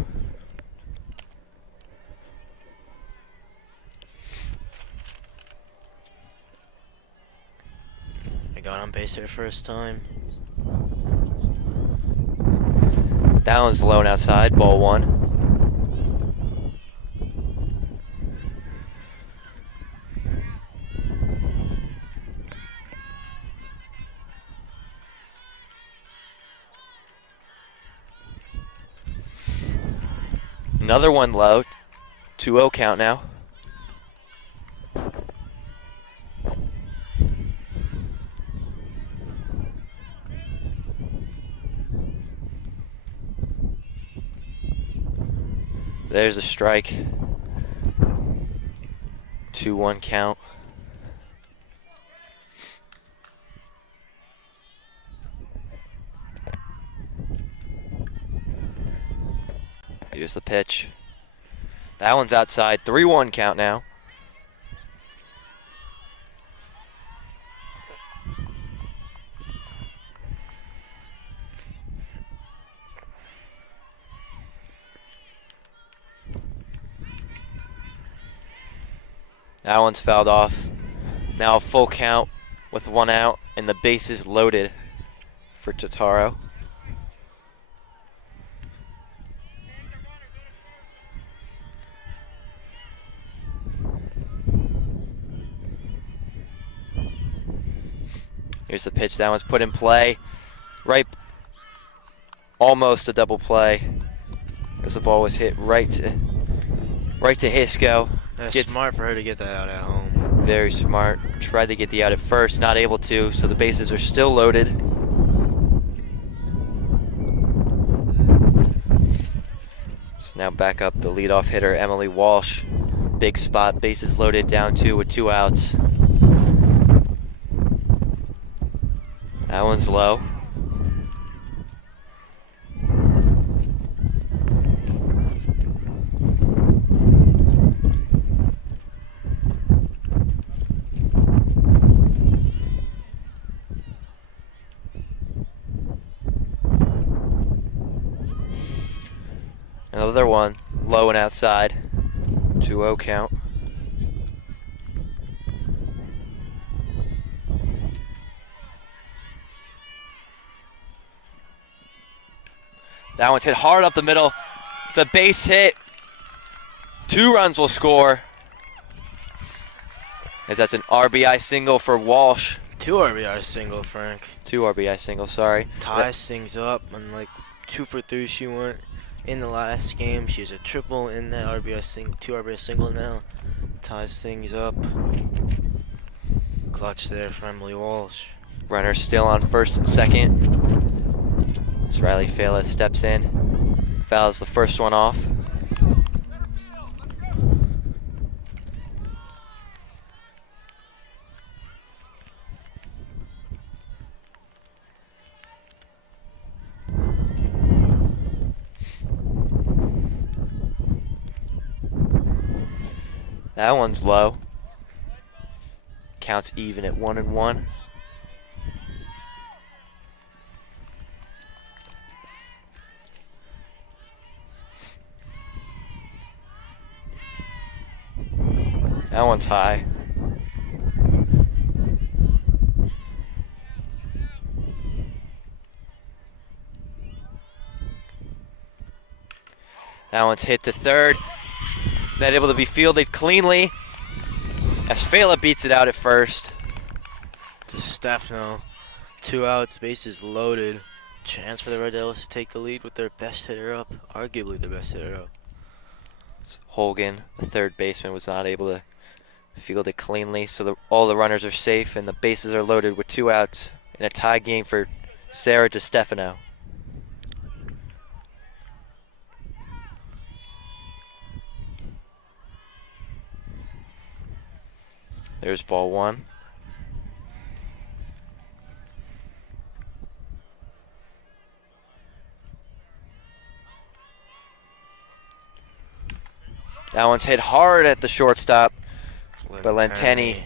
They got on base her first time. That one's low and outside, ball one. Another one low, 2-0 count now. There's a strike. 2-1 count. Here's the pitch. That one's outside. 3-1 count now. That one's fouled off. Now a full count with one out and the bases loaded for Totaro. Here's the pitch. That one's put in play. Right. Almost a double play. As the ball was hit right to Hisco. That's smart for her to get that out at home. Very smart. Tried to get the out at first, not able to, so the bases are still loaded. So now back up the leadoff hitter, Emily Walsh. Big spot, bases loaded, down 2 with 2 outs. That one's low. Another one, low and outside. 2-0 count. That one's hit hard up the middle. It's a base hit. 2 runs will score. As that's an RBI single for Walsh. 2 RBI single, Frank. 2 RBI singles, sorry. Ties things up, and like 2 for 3 she went in the last game. She's a triple in that RBI single, 2 RBI single now. Ties things up. Clutch there for Emily Walsh. Runner still on first and second. As Riley Fela steps in. Fouls the first one off. That one's low. Counts even at 1-1. That one's high. That one's hit to third. Not able to be fielded cleanly as Fela beats it out at first. To Stefano. 2 outs, bases loaded. Chance for the Red Devils to take the lead with their best hitter up. Arguably the best hitter up. Hogan, the third baseman, was not able to field it cleanly, so all the runners are safe and the bases are loaded with 2 outs in a tie game for Sarah DeStefano. There's ball 1. That one's hit hard at the shortstop, but Lenteni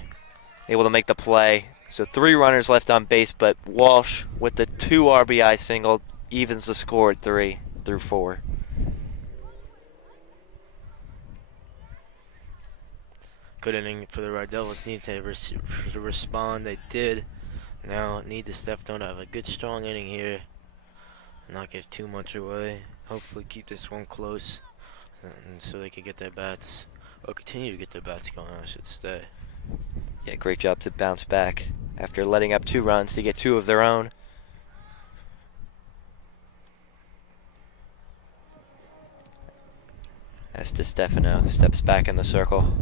able to make the play. So 3 runners left on base, but Walsh with the 2 RBI single evens the score at 3 through 4. Good inning for the Red Devils. Need to respond. They did. Now need the Stefano to have a good strong inning here. Not give too much away. Hopefully keep this one close. And so they can get their bats, or continue to get their bats going, I should say. Yeah, great job to bounce back after letting up 2 runs to get 2 of their own. As DeStefano steps back in the circle.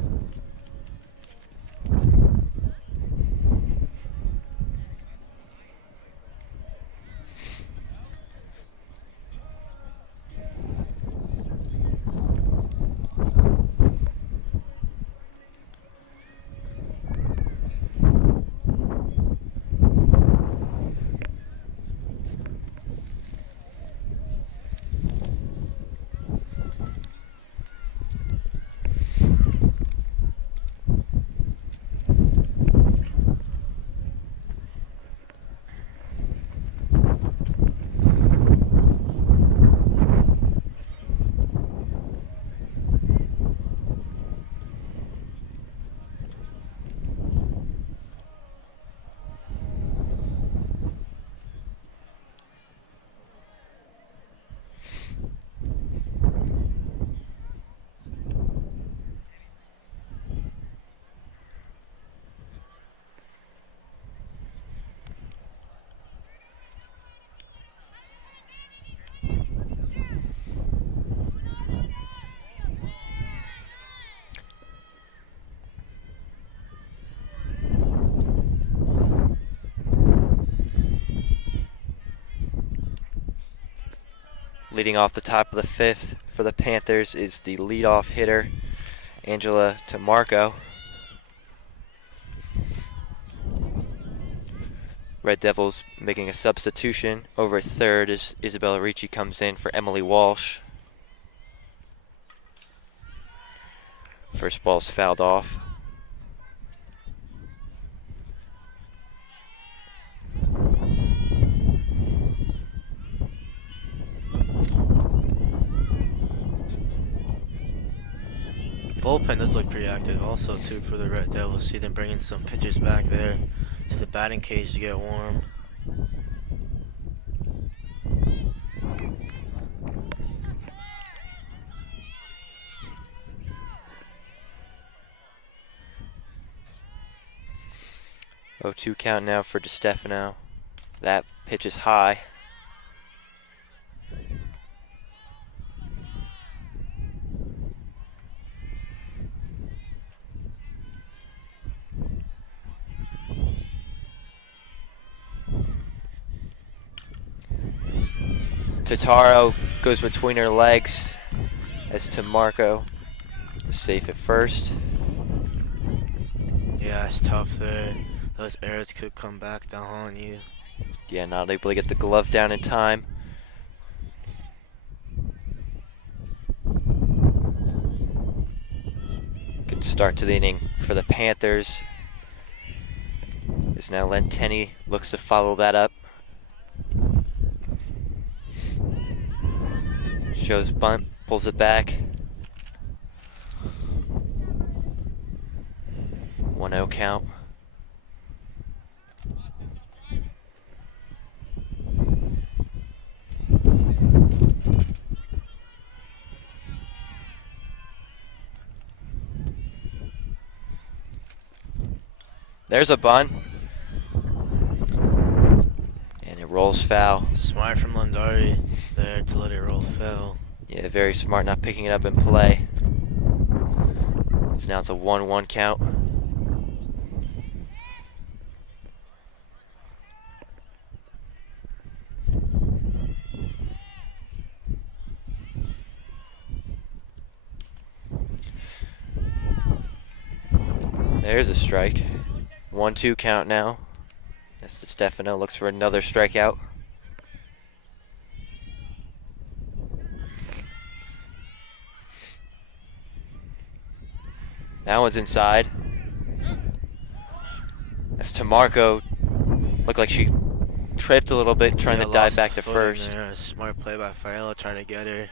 Leading off the top of the 5th for the Panthers is the leadoff hitter, Angela DeMarco. Red Devils making a substitution over at third as Isabella Ricci comes in for Emily Walsh. First ball's fouled off. Bullpen does look pretty active also too for the Red Devils. See them bringing some pitchers back there to the batting cage to get warm. Oh, 2 count now for DeStefano. That pitch is high. Totaro goes between her legs as DeMarco is safe at first. Yeah, it's tough there. Those errors could come back to haunt you. Yeah, not able to get the glove down in time. Good start to the inning for the Panthers. As now Lenteni looks to follow that up. Shows bunt, pulls it back. 1-0 count. There's a bunt. And it rolls foul. Smart from Lundari there to let it roll foul. Yeah, very smart, not picking it up in play. So now it's a 1-1 count. There's a strike. 1-2 count now. As Stefano looks for another strikeout. That one's inside. As Tamarco looked like she tripped a little bit trying to dive back to first. There. Smart play by Faella trying to get her.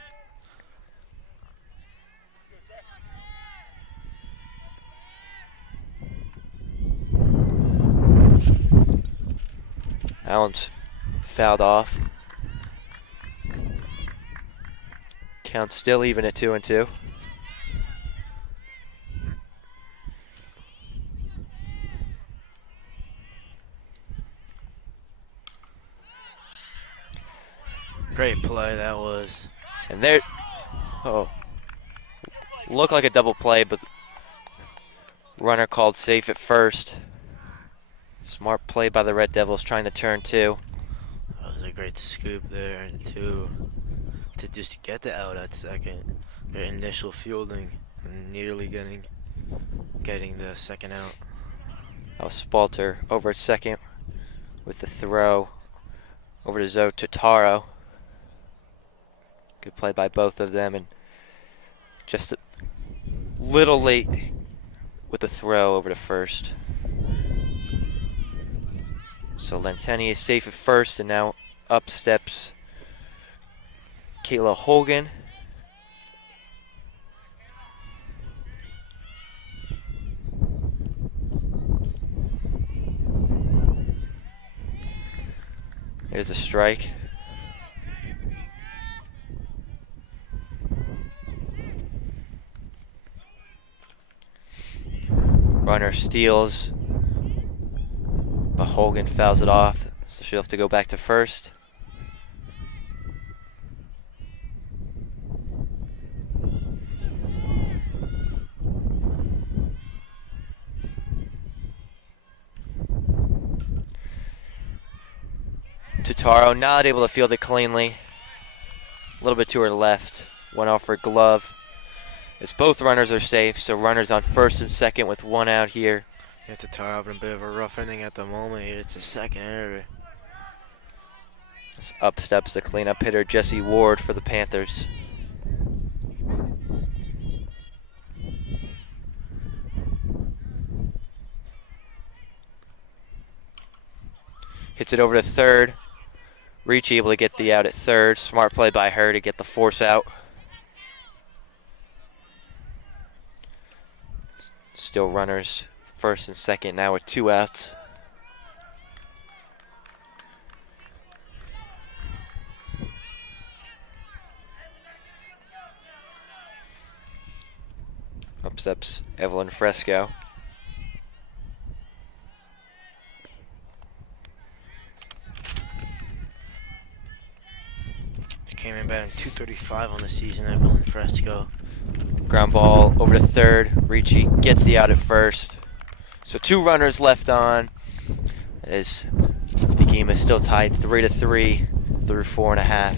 That one's fouled off. Count still even at 2-2. Great play that was. And there, looked like a double play, but runner called safe at first. Smart play by the Red Devils trying to turn 2. That was a great scoop there to just get the out at second. Their initial fielding and nearly getting the second out. That was Spalter over at second with the throw over to Zoe Totaro. Good play by both of them, and just a little late with the throw over to first. So Lenteni is safe at first, and now up steps Kayla Hogan. There's a strike. Runner steals, but Hogan fouls it off, so she'll have to go back to first. Totaro not able to field it cleanly. A little bit to her left. Went off her glove. As both runners are safe, so runners on first and second with one out here. Yeah, Totaro having a bit of a rough inning at the moment. It's a second error. Up steps the cleanup hitter Jesse Ward for the Panthers. Hits it over to third. Ricci able to get the out at third. Smart play by her to get the force out. Still runners first and second now with 2 outs. Up steps Evelyn Fresco. She came in batting .235 on the season, Evelyn Fresco. Ground ball over to third. Ricci gets the out at first. So 2 runners left on as the game is still tied 3-3 through 4.5.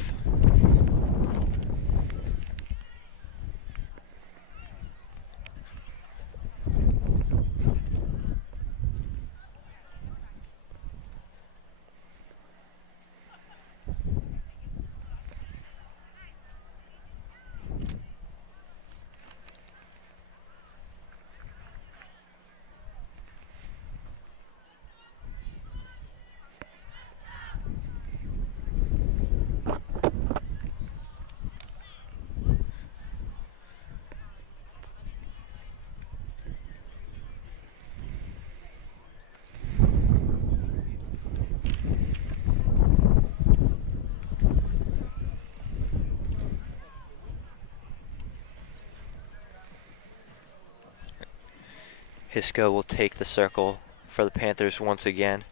Hisco will take the circle for the Panthers once again.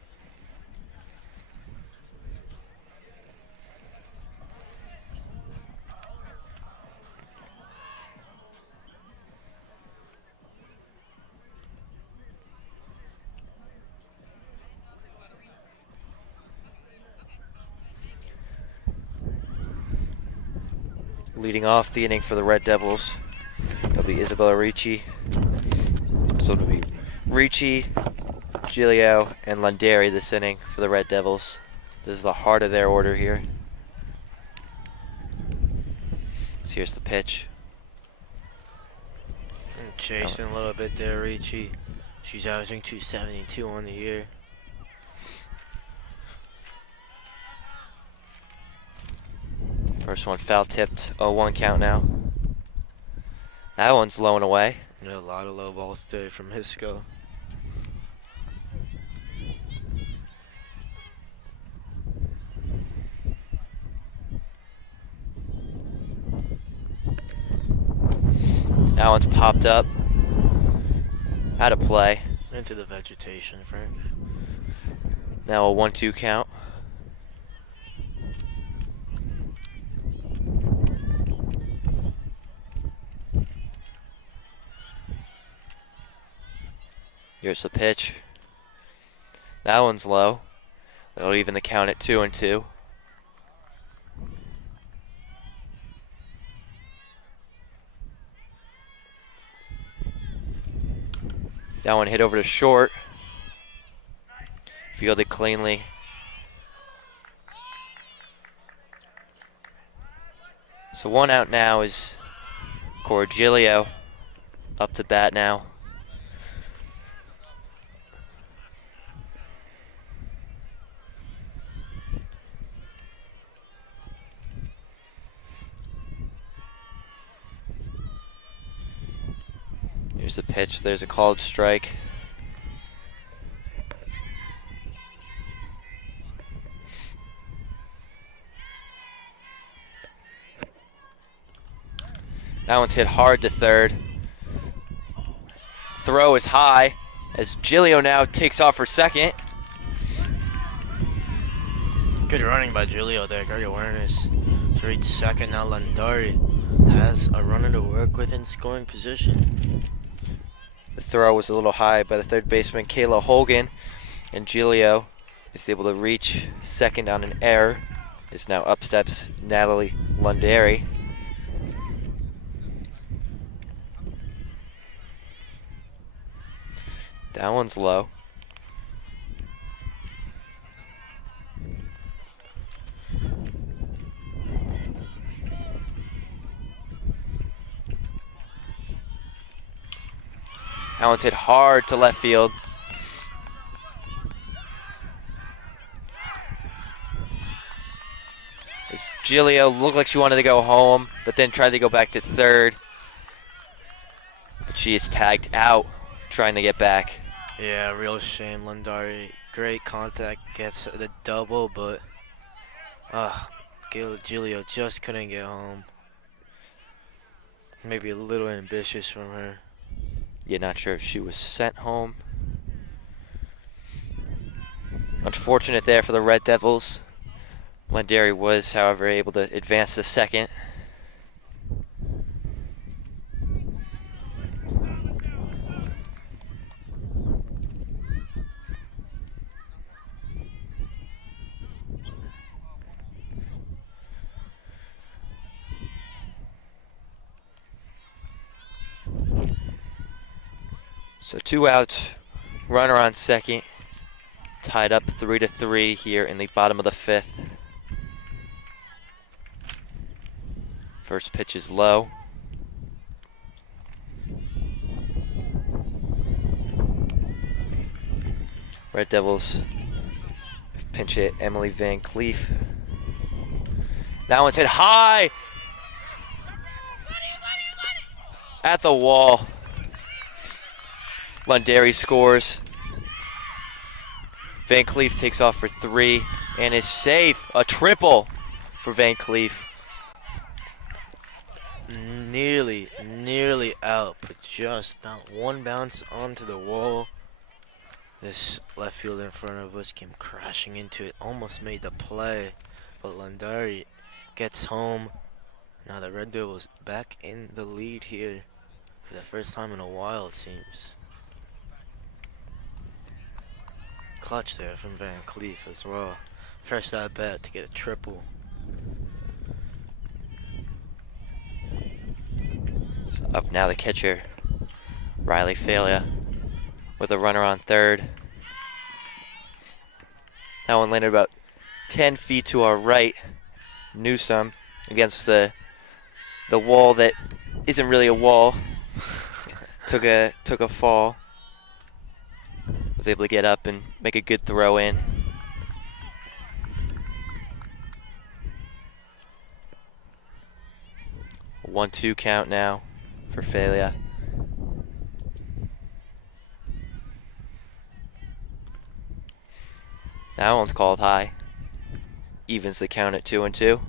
Leading off the inning for the Red Devils, it'll be Isabella Ricci. So it'll be Ricci, Giglio, and Lunderi this inning for the Red Devils. This is the heart of their order here. So here's the pitch. Chasing a little bit there, Ricci. She's averaging 272 on the year. First one foul tipped, 0-1 count now. That one's low and away. Yeah, a lot of low balls today from Hisco. That one's popped up. Out of play. Into the vegetation, Frank. Now a 1-2 count. Here's the pitch. That one's low. That'll even the count at 2-2. That one hit over to short. Fielded cleanly. So one out now is Corgilio up to bat now. Here's the pitch. There's a called strike. That one's hit hard to third. Throw is high as Giglio now takes off for second. Good running by Giglio there. Great awareness to reach second. Now Lunderi has a runner to work with in scoring position. The throw was a little high by the third baseman, Kayla Hogan, and Giglio is able to reach second on an error. Is now up steps Natalie Lunderi. That one's low. That one's hit hard to left field. As Giglio looked like she wanted to go home, but then tried to go back to third. But she is tagged out, trying to get back. Yeah, real shame. Lunderi, great contact, gets the double, but Giglio just couldn't get home. Maybe a little ambitious from her. Yeah, not sure if she was sent home. Unfortunate there for the Red Devils. Lunderi was, however, able to advance to second. So 2 outs, runner on second, tied up 3-3 here in the bottom of the 5th. First pitch is low. Red Devils pinch hit Emily Van Cleef. That one's hit high at the wall. Lunderi scores. Van Cleef takes off for 3 and is safe. A triple for Van Cleef. nearly out, but just about one bounce onto the wall. This left field in front of us came crashing into it, almost made the play, but Landari gets home. Now the Red Devils back in the lead here for the first time in a while, it seems. Clutch there from Van Cleef as well. First at bat to get a triple. Up now the catcher, Riley Falia, with a runner on third. That one landed about 10 feet to our right. Newsome against the wall that isn't really a wall. took a fall. Was able to get up and make a good throw in. A 1-2 count now for Falia. That one's called high. Evens the count at 2-2.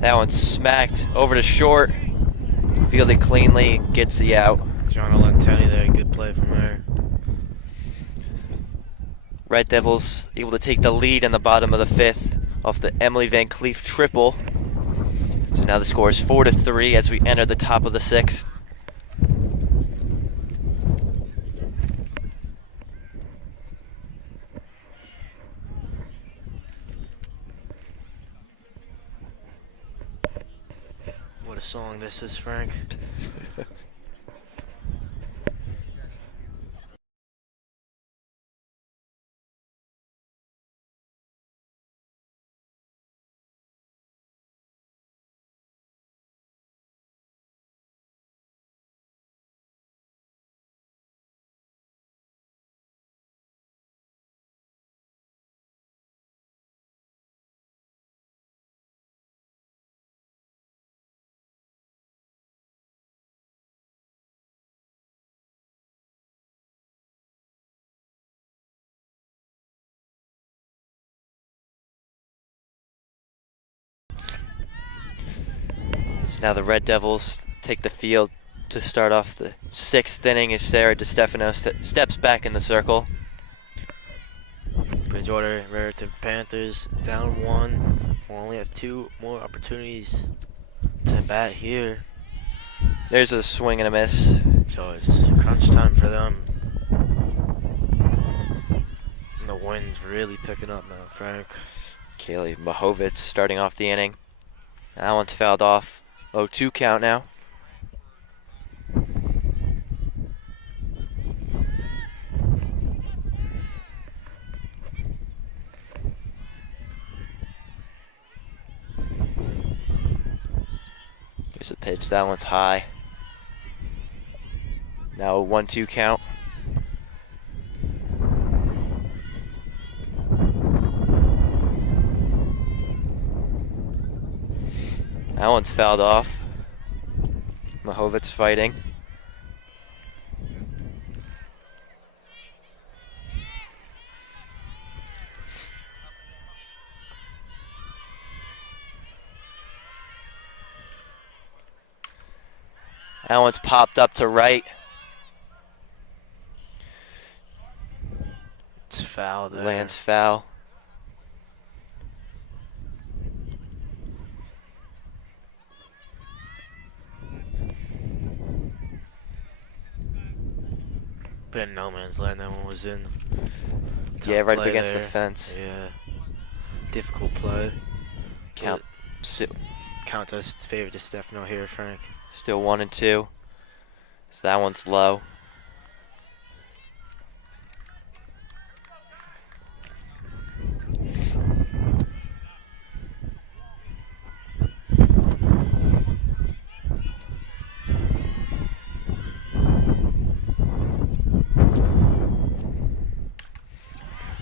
That one smacked over to short. Fielded cleanly, gets the out. John Alentani there, good play from her. Red Devils able to take the lead in the bottom of the fifth off the Emily Van Cleef triple. So now the score is 4-3 as we enter the top of the sixth. What a song this is, Frank. So now the Red Devils take the field to start off the sixth inning as Sarah DiStefano steps back in the circle. Bridgewater Raritan Panthers down one. We'll only have two more opportunities to bat here. There's a swing and a miss. So it's crunch time for them. And the wind's really picking up now, Frank. Kaylee Mahovitz starting off the inning. That one's fouled off. 0-2 count now. Here's a pitch. That one's high. Now a 1-2 count. That one's fouled off. Mahovitz fighting. That one's popped up to right. It's foul there. Lands foul. But in no man's land, that one was in. Yeah, Tough right up play against there. the fence. Yeah. Difficult play. Count Count us favor to Stefano here, Frank. still 1-2. So that one's low.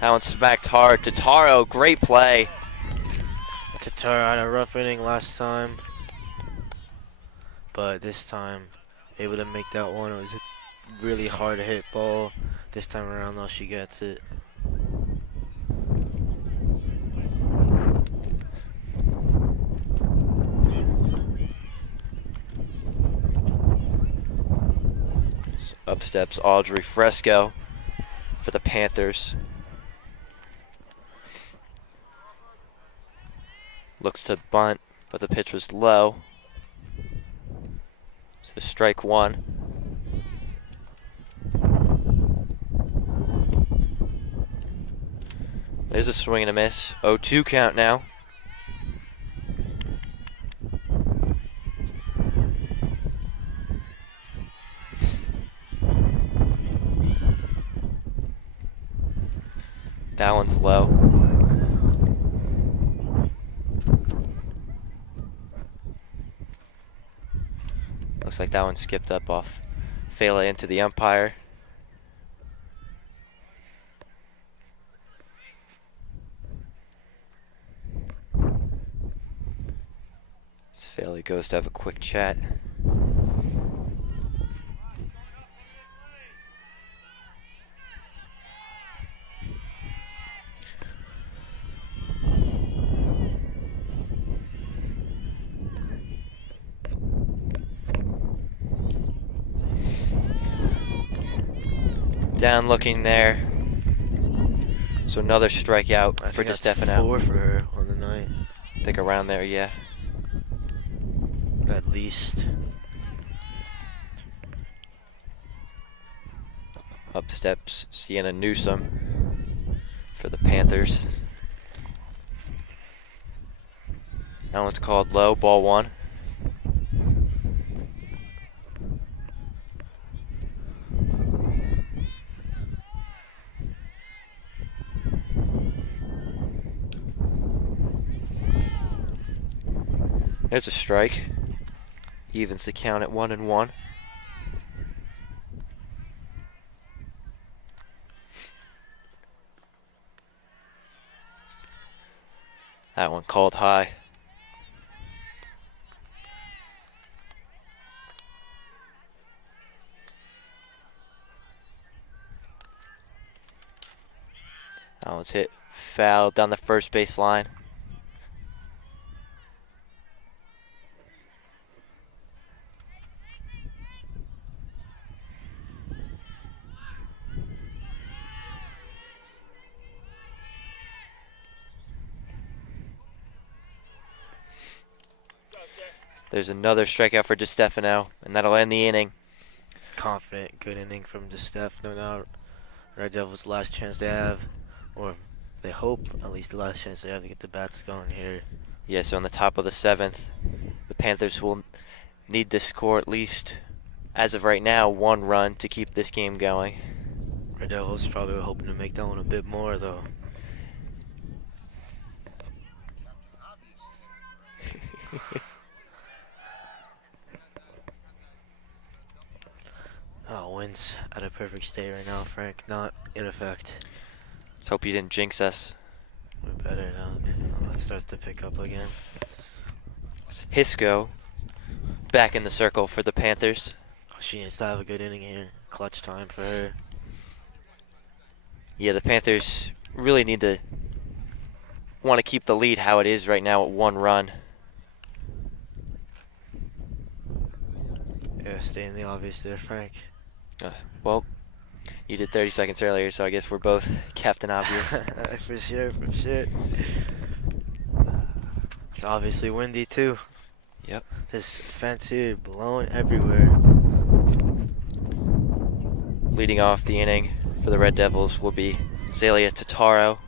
That one smacked hard. Tataro, great play. Tatara had a rough inning last time, but this time able to make that one. It was a really hard hit ball This time around, though, she gets it. Up steps Audrey Fresco for the Panthers. Looks to bunt, but the pitch was low. So strike one. There's a swing and a miss. 0-2 count now. That one's low. Looks like that one skipped up off Fela into the umpire. Fela goes to have a quick chat. Down looking there. So another strikeout for That's DeStefano. 4 for her on the night. I think around there, yeah. At least. Up steps Sienna Newsom for the Panthers. That one's called low, ball one. There's a strike. Evens the count at 1-1. That one called high. That one's hit foul down the first base line. There's another strikeout for DeStefano, and that'll end the inning. Confident, good inning from DeStefano now. Red Devils' last chance they have, or they hope at least the last chance they have to get the bats going here. Yeah, so on the top of the 7th, the Panthers will need to score at least, as of right now, 1 run to keep this game going. Red Devils probably hoping to make that one a bit more, though. Oh, wind's at a perfect state right now, Frank. Not in effect. Let's hope you didn't jinx us. We better not. Oh, it starts to pick up again. Hisco back in the circle for the Panthers. She needs to have a good inning here. Clutch time for her. Yeah, the Panthers really need to want to keep the lead how it is right now at 1 run. Yeah, stating the obvious there, Frank. Well, you did 30 seconds earlier, so I guess we're both Captain Obvious. For sure, for sure. It's obviously windy too. Yep. This fence here blowing everywhere. Leading off the inning for the Red Devils will be Zalia Totaro.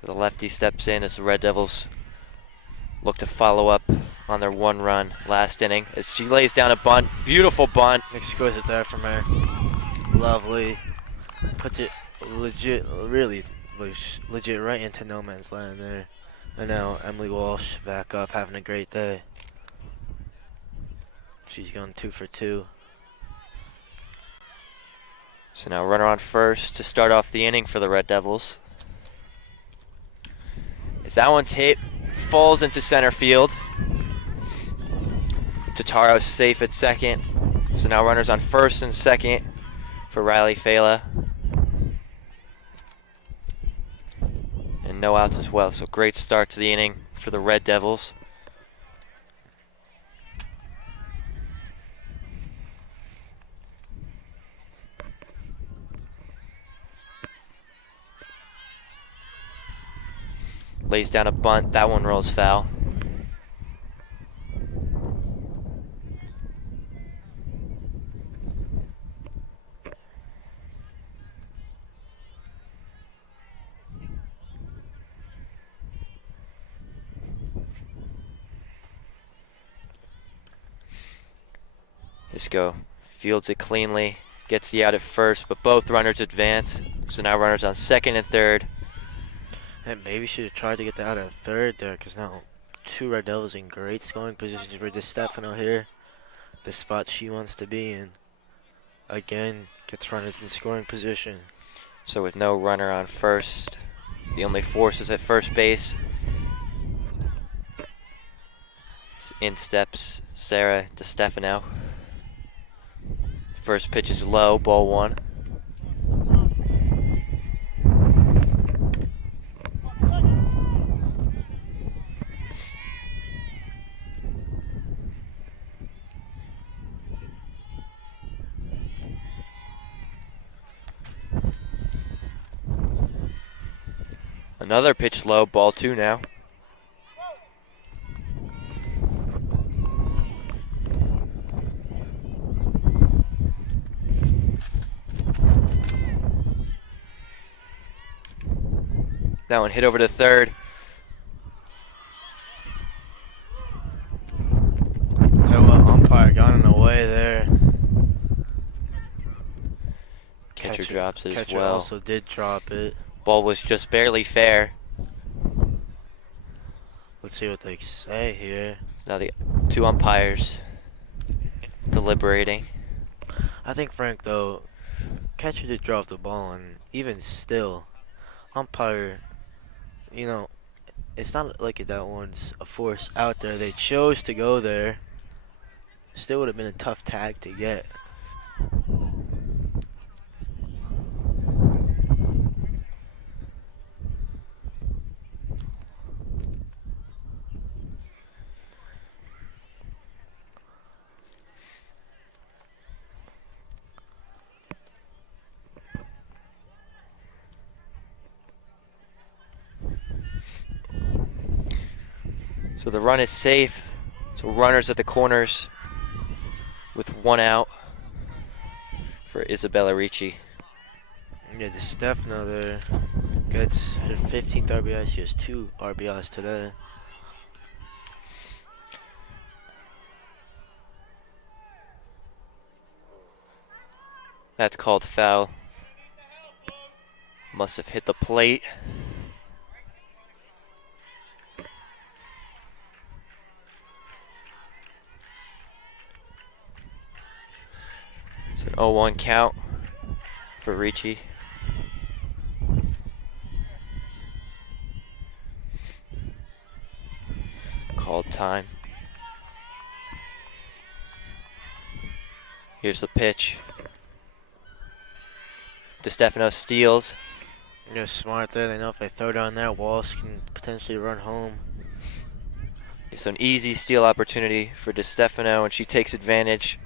So the lefty steps in as the Red Devils look to follow up on their 1 run last inning as she lays down a bunt. Beautiful bunt. Exquisite there from her. Lovely. Puts it legit, really legit right into no man's land there. And now Emily Walsh back up, having a great day. She's going 2 for 2. So now runner on first to start off the inning for the Red Devils. As that one's hit, falls into center field. Tataro's safe at second. So now runners on first and second for Riley Fela. And no outs as well, so great start to the inning for the Red Devils. Lays down a bunt, that one rolls foul. Isco fields it cleanly, gets the out at first, but both runners advance. So now runners on second and third. And maybe should have tried to get that out of third there, because now two Red Devils in great scoring positions for DeStefano here. The spot she wants to be in. Again, gets runners in scoring position. So with no runner on first, the only force is at first base. In steps Sarah DeStefano. First pitch is low, ball one. Another pitch low, ball two now. That one hit over to third. Tell you what, umpire got in the way there. Catcher drops it as Catcher well. also did drop it. Ball was just barely fair. Let's see what they say here. So now the two umpires deliberating. I think, Frank, though, catcher did drop the ball, and even still, umpire, you know, it's not like that one's a force out there. They chose to go there. Still would have been a tough tag to get. So the run is safe. So runners at the corners with one out for Isabella Ricci. Yeah, DeStefano there gets her 15th RBI. She has 2 RBIs today. That's called foul. Must have hit the plate. It's an 0-1 count for Ricci. Called time. Here's the pitch. DeStefano steals. Yeah, smart there. They know if they throw down there, Walsh can potentially run home. It's an easy steal opportunity for DeStefano, and she takes advantage.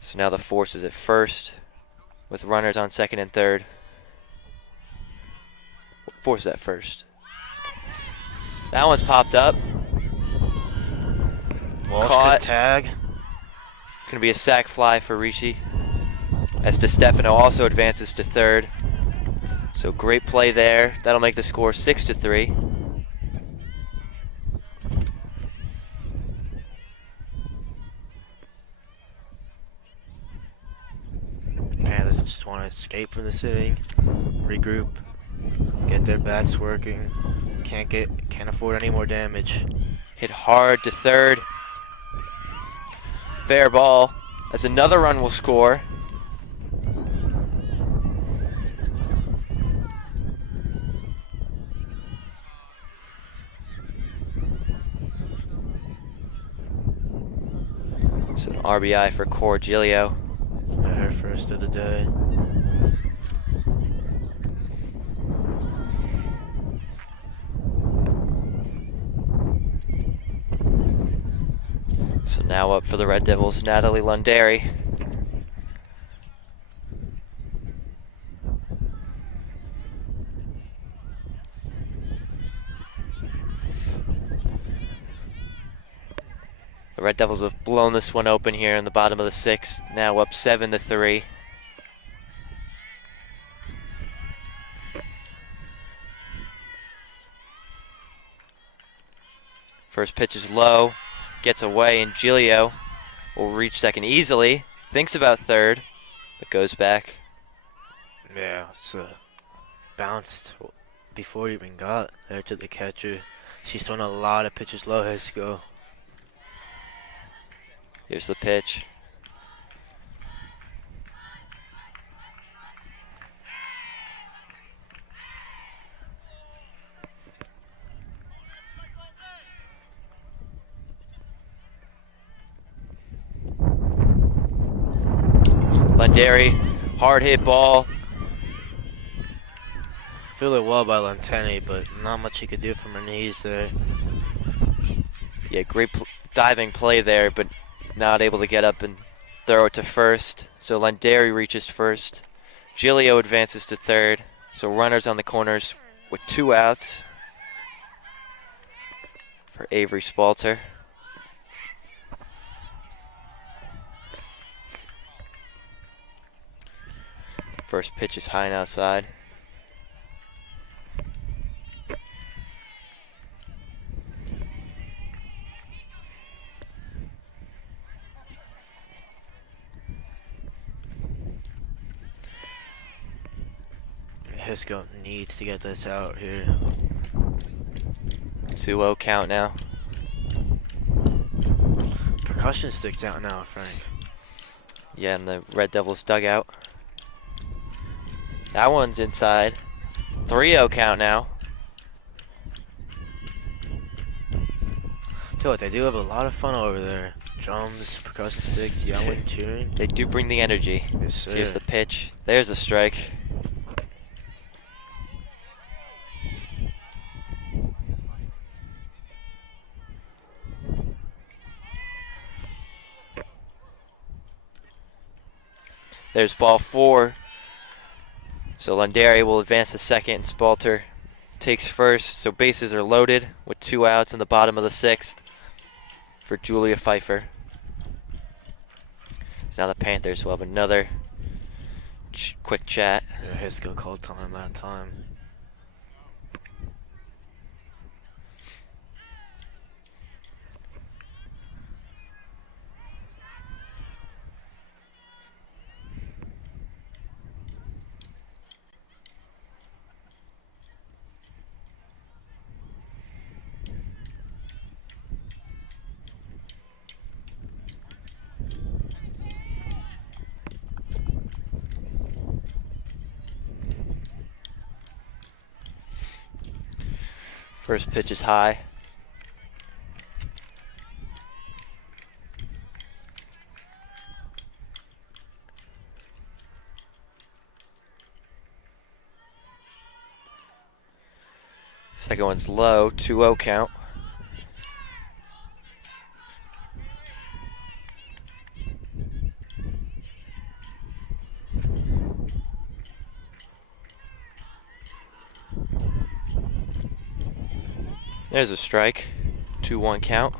So now the force is at first with runners on second and third. Force at first. That one's popped up. Walsh Caught. could tag. It's going to be a sac fly for Ricci as DeStefano also advances to third. So great play there. That'll make the score 6-3. Panthers just want to escape from this inning, regroup, get their bats working. Can't afford any more damage. Hit hard to third. Fair ball as another run will score. It's an RBI for Core Gilio. Her first of the day. So now up for the Red Devils, Natalie Lundari. The Red Devils have blown this one open here in the bottom of the 6th, now up 7-3. First pitch is low, gets away, and Gilio will reach second easily. Thinks about third, but goes back. Yeah, so bounced before he even got there to the catcher. She's thrown a lot of pitches low. Let's go. Here's the pitch. Lundari, hard hit ball. Feel it well by Lantani, but not much he could do from her knees there. Yeah, great diving play there, but not able to get up and throw it to first. So Lundari reaches first. Gilio advances to third. So runners on the corners with 2 outs for Avery Spalter. First pitch is high and outside. Hisco needs to get this out here. 2-0 count now. Percussion sticks out now, Frank. Yeah, in the Red Devils dugout. That one's inside. 3-0 count now. Tell what, they do have a lot of fun over there. Drums, percussion sticks, yelling, cheering. They do bring the energy. Yes, So sir. here's the pitch. There's a strike. There's ball 4. So Lundari will advance to second, and Spalter takes first. So bases are loaded with 2 outs in the bottom of the 6th for Julia Pfeiffer. So now the Panthers will have another quick chat. Yeah, Hisco called time that time. First pitch is high. Second one's low, 2-0 count. There's a strike, 2-1 count.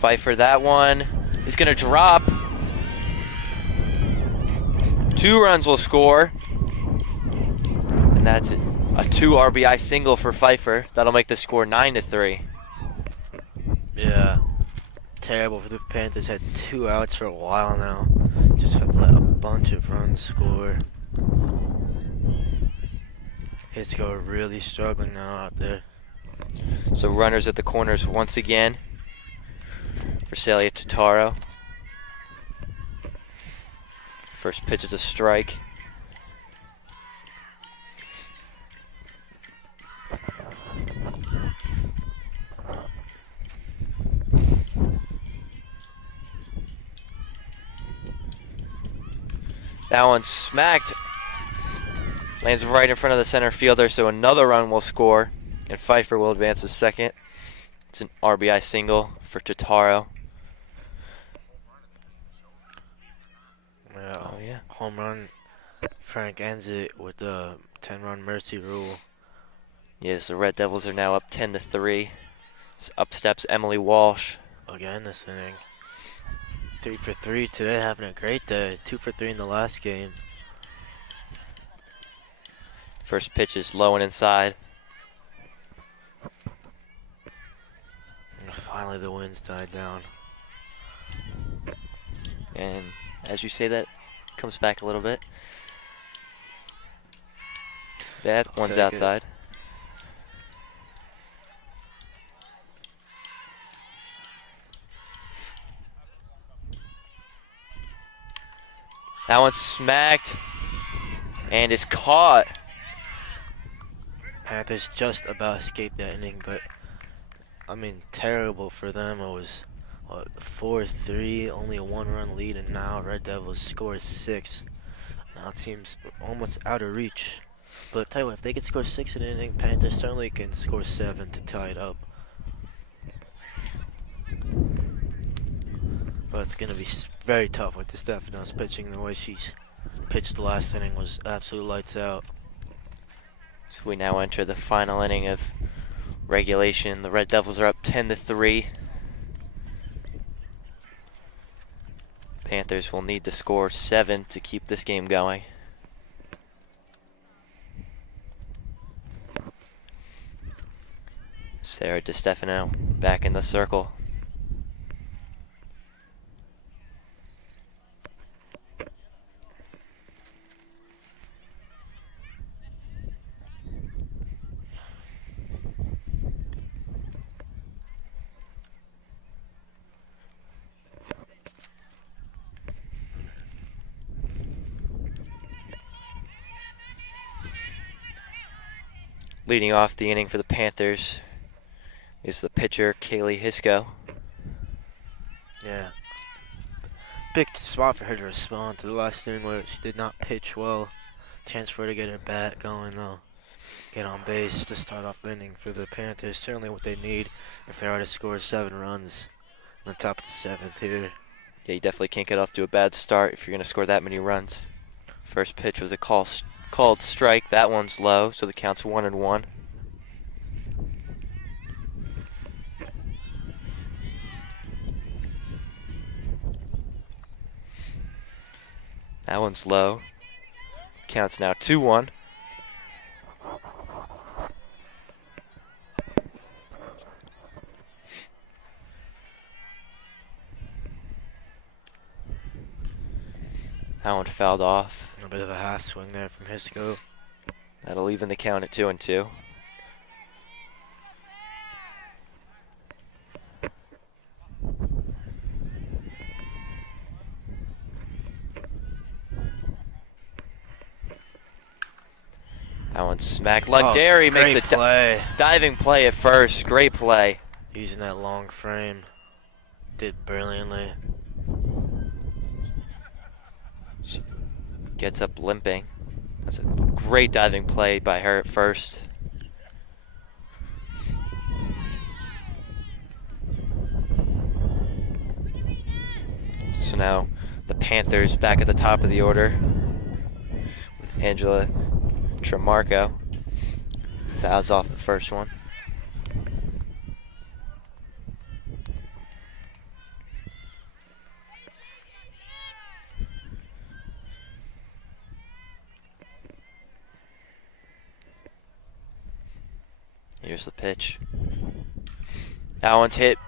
Fight for that one. Is going to drop. 2 runs will score. And that's it. A 2 RBI single for Pfeiffer. That'll make the score 9-3. Yeah. Terrible for the Panthers. Had 2 outs for a while now. Just have let a bunch of runs score. Hisco really struggling now out there. So runners at the corners once again for Celia Totaro. First pitch is a strike. That one smacked. Lands right in front of the center fielder, so another run will score, and Pfeiffer will advance to second. It's an RBI single for Totaro. Yeah, Oh, yeah. home run. Frank ends it with the 10-run mercy rule. Yes, the Red Devils are now up 10-3. Up steps Emily Walsh. Again this inning. 3 for 3 today, having a great day. 2 for 3 in the last game. First pitch is low and inside. And finally the winds died down. And as you say that, comes back a little bit. That one's take it. outside. That one's smacked and is caught. Panthers just about escaped that inning, but I mean, terrible for them. It was 4-3, only a 1-run lead, and now Red Devils score 6. Now it seems almost out of reach. But tell you what, if they could score 6 in an inning, Panthers certainly can score 7 to tie it up. But it's gonna be very tough with DeStefano's pitching. The way she's pitched the last inning was absolute lights out. So we now enter the final inning of regulation. The Red Devils are up 10-3. Panthers will need to score 7 to keep this game going. Sarah DeStefano back in the circle. Leading off the inning for the Panthers is the pitcher, Kaylee Hisco. Yeah. Big spot for her to respond to the last inning where she did not pitch well. Chance for her to get her bat going though. Get on base to start off the inning for the Panthers. Certainly what they need if they are to score 7 runs on the top of the 7th here. Yeah, you definitely can't get off to a bad start if you're going to score that many runs. First pitch was a called strike. That one's low, so the count's 1-1. That one's low. Count's now 2-1. That one fouled off. A bit of a half swing there from Hisco. That'll even the count at 2-2. That one smacked. Lundari makes great a play. diving play at first. Great play. Using that long frame. Did brilliantly. Gets up limping. That's a great diving play by her at first. So now the Panthers back at the top of the order with Angela Tremarco. Fouls off the first one. Here's the pitch. That one's hit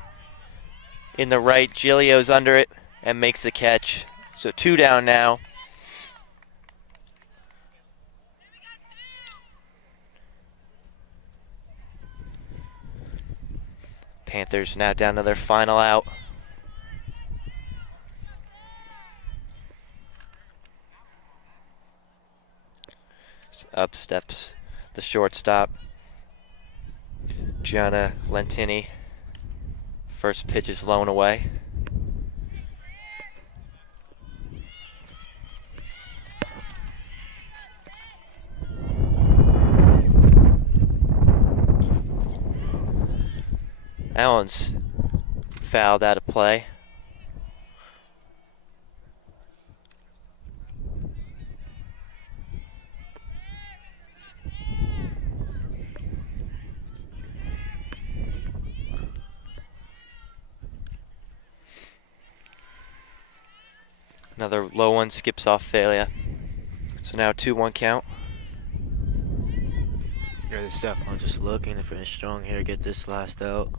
in the right. Giglio's under it and makes the catch. So 2 down now. Panthers now down to their final out. Up steps the shortstop, Gianna Lentini. First pitch is low and away. That one's fouled out of play. Another low one skips off failure. So now 2-1 count. Good stuff. I'm just looking to finish strong here, get this last out.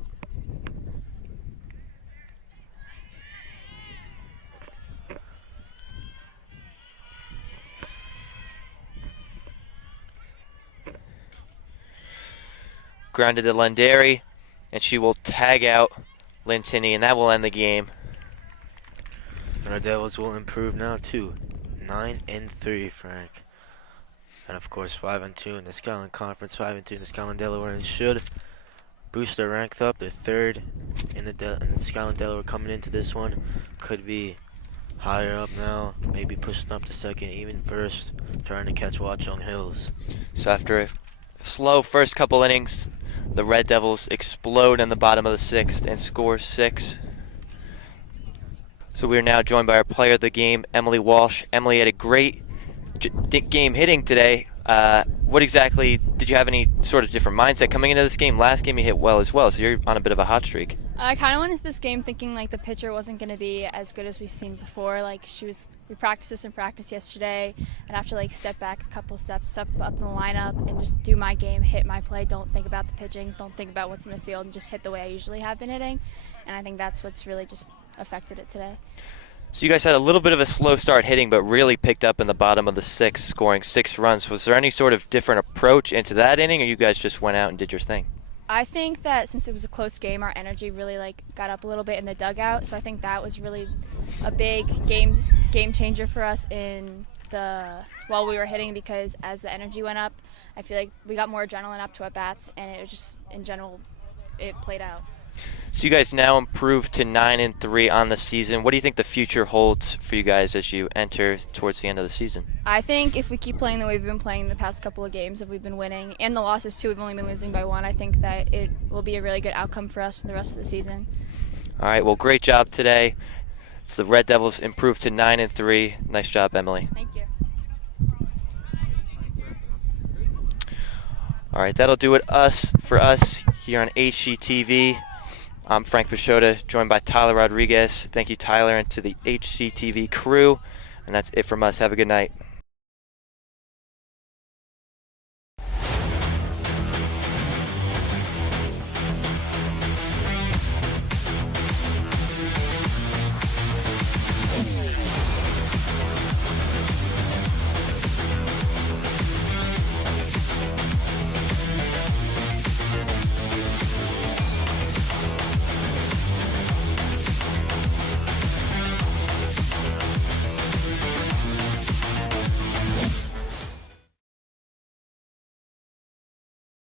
Grounded to Lendary, and she will tag out Lintini, and that will end the game. Our Devils will improve now to 9-3, Frank. And of course 5-2 in the Skyline Conference, 5-2 in the Skyline Delaware, and should boost their rank up. They're third in the Skyline Delaware coming into this one. Could be higher up now, maybe pushing up to second, even first, trying to catch Watchung Hills. So after a slow first couple innings, the Red Devils explode in the bottom of the sixth and score 6. So we are now joined by our player of the game, Emily Walsh. Emily had a great game hitting today. What exactly, did you have any sort of different mindset coming into this game? Last game you hit well as well, so you're on a bit of a hot streak. I kind of went into this game thinking like the pitcher wasn't going to be as good as we've seen before. Like we practiced this in practice yesterday, and I have to like step back a couple steps, step up in the lineup, and just do my game, hit my play. Don't think about the pitching, don't think about what's in the field, and just hit the way I usually have been hitting. And I think that's what's really just affected it today. So you guys had a little bit of a slow start hitting, but really picked up in the bottom of the sixth, scoring 6 runs. Was there any sort of different approach into that inning, or you guys just went out and did your thing? I think that since it was a close game, our energy really like got up a little bit in the dugout. So I think that was really a big game changer for us while we were hitting, because as the energy went up, I feel like we got more adrenaline up to our bats, and it was just in general it played out. So you guys now improved to 9-3 on the season. What do you think the future holds for you guys as you enter towards the end of the season? I think if we keep playing the way we've been playing the past couple of games that we've been winning, and the losses too, we've only been losing by 1, I think that it will be a really good outcome for us for the rest of the season. All right, well, great job today. It's the Red Devils improved to 9-3. Nice job, Emily. Thank you. All right, that'll do it for us here on HCTV. I'm Frank Pachota, joined by Tyler Rodriguez. Thank you, Tyler, and to the HCTV crew. And that's it from us. Have a good night.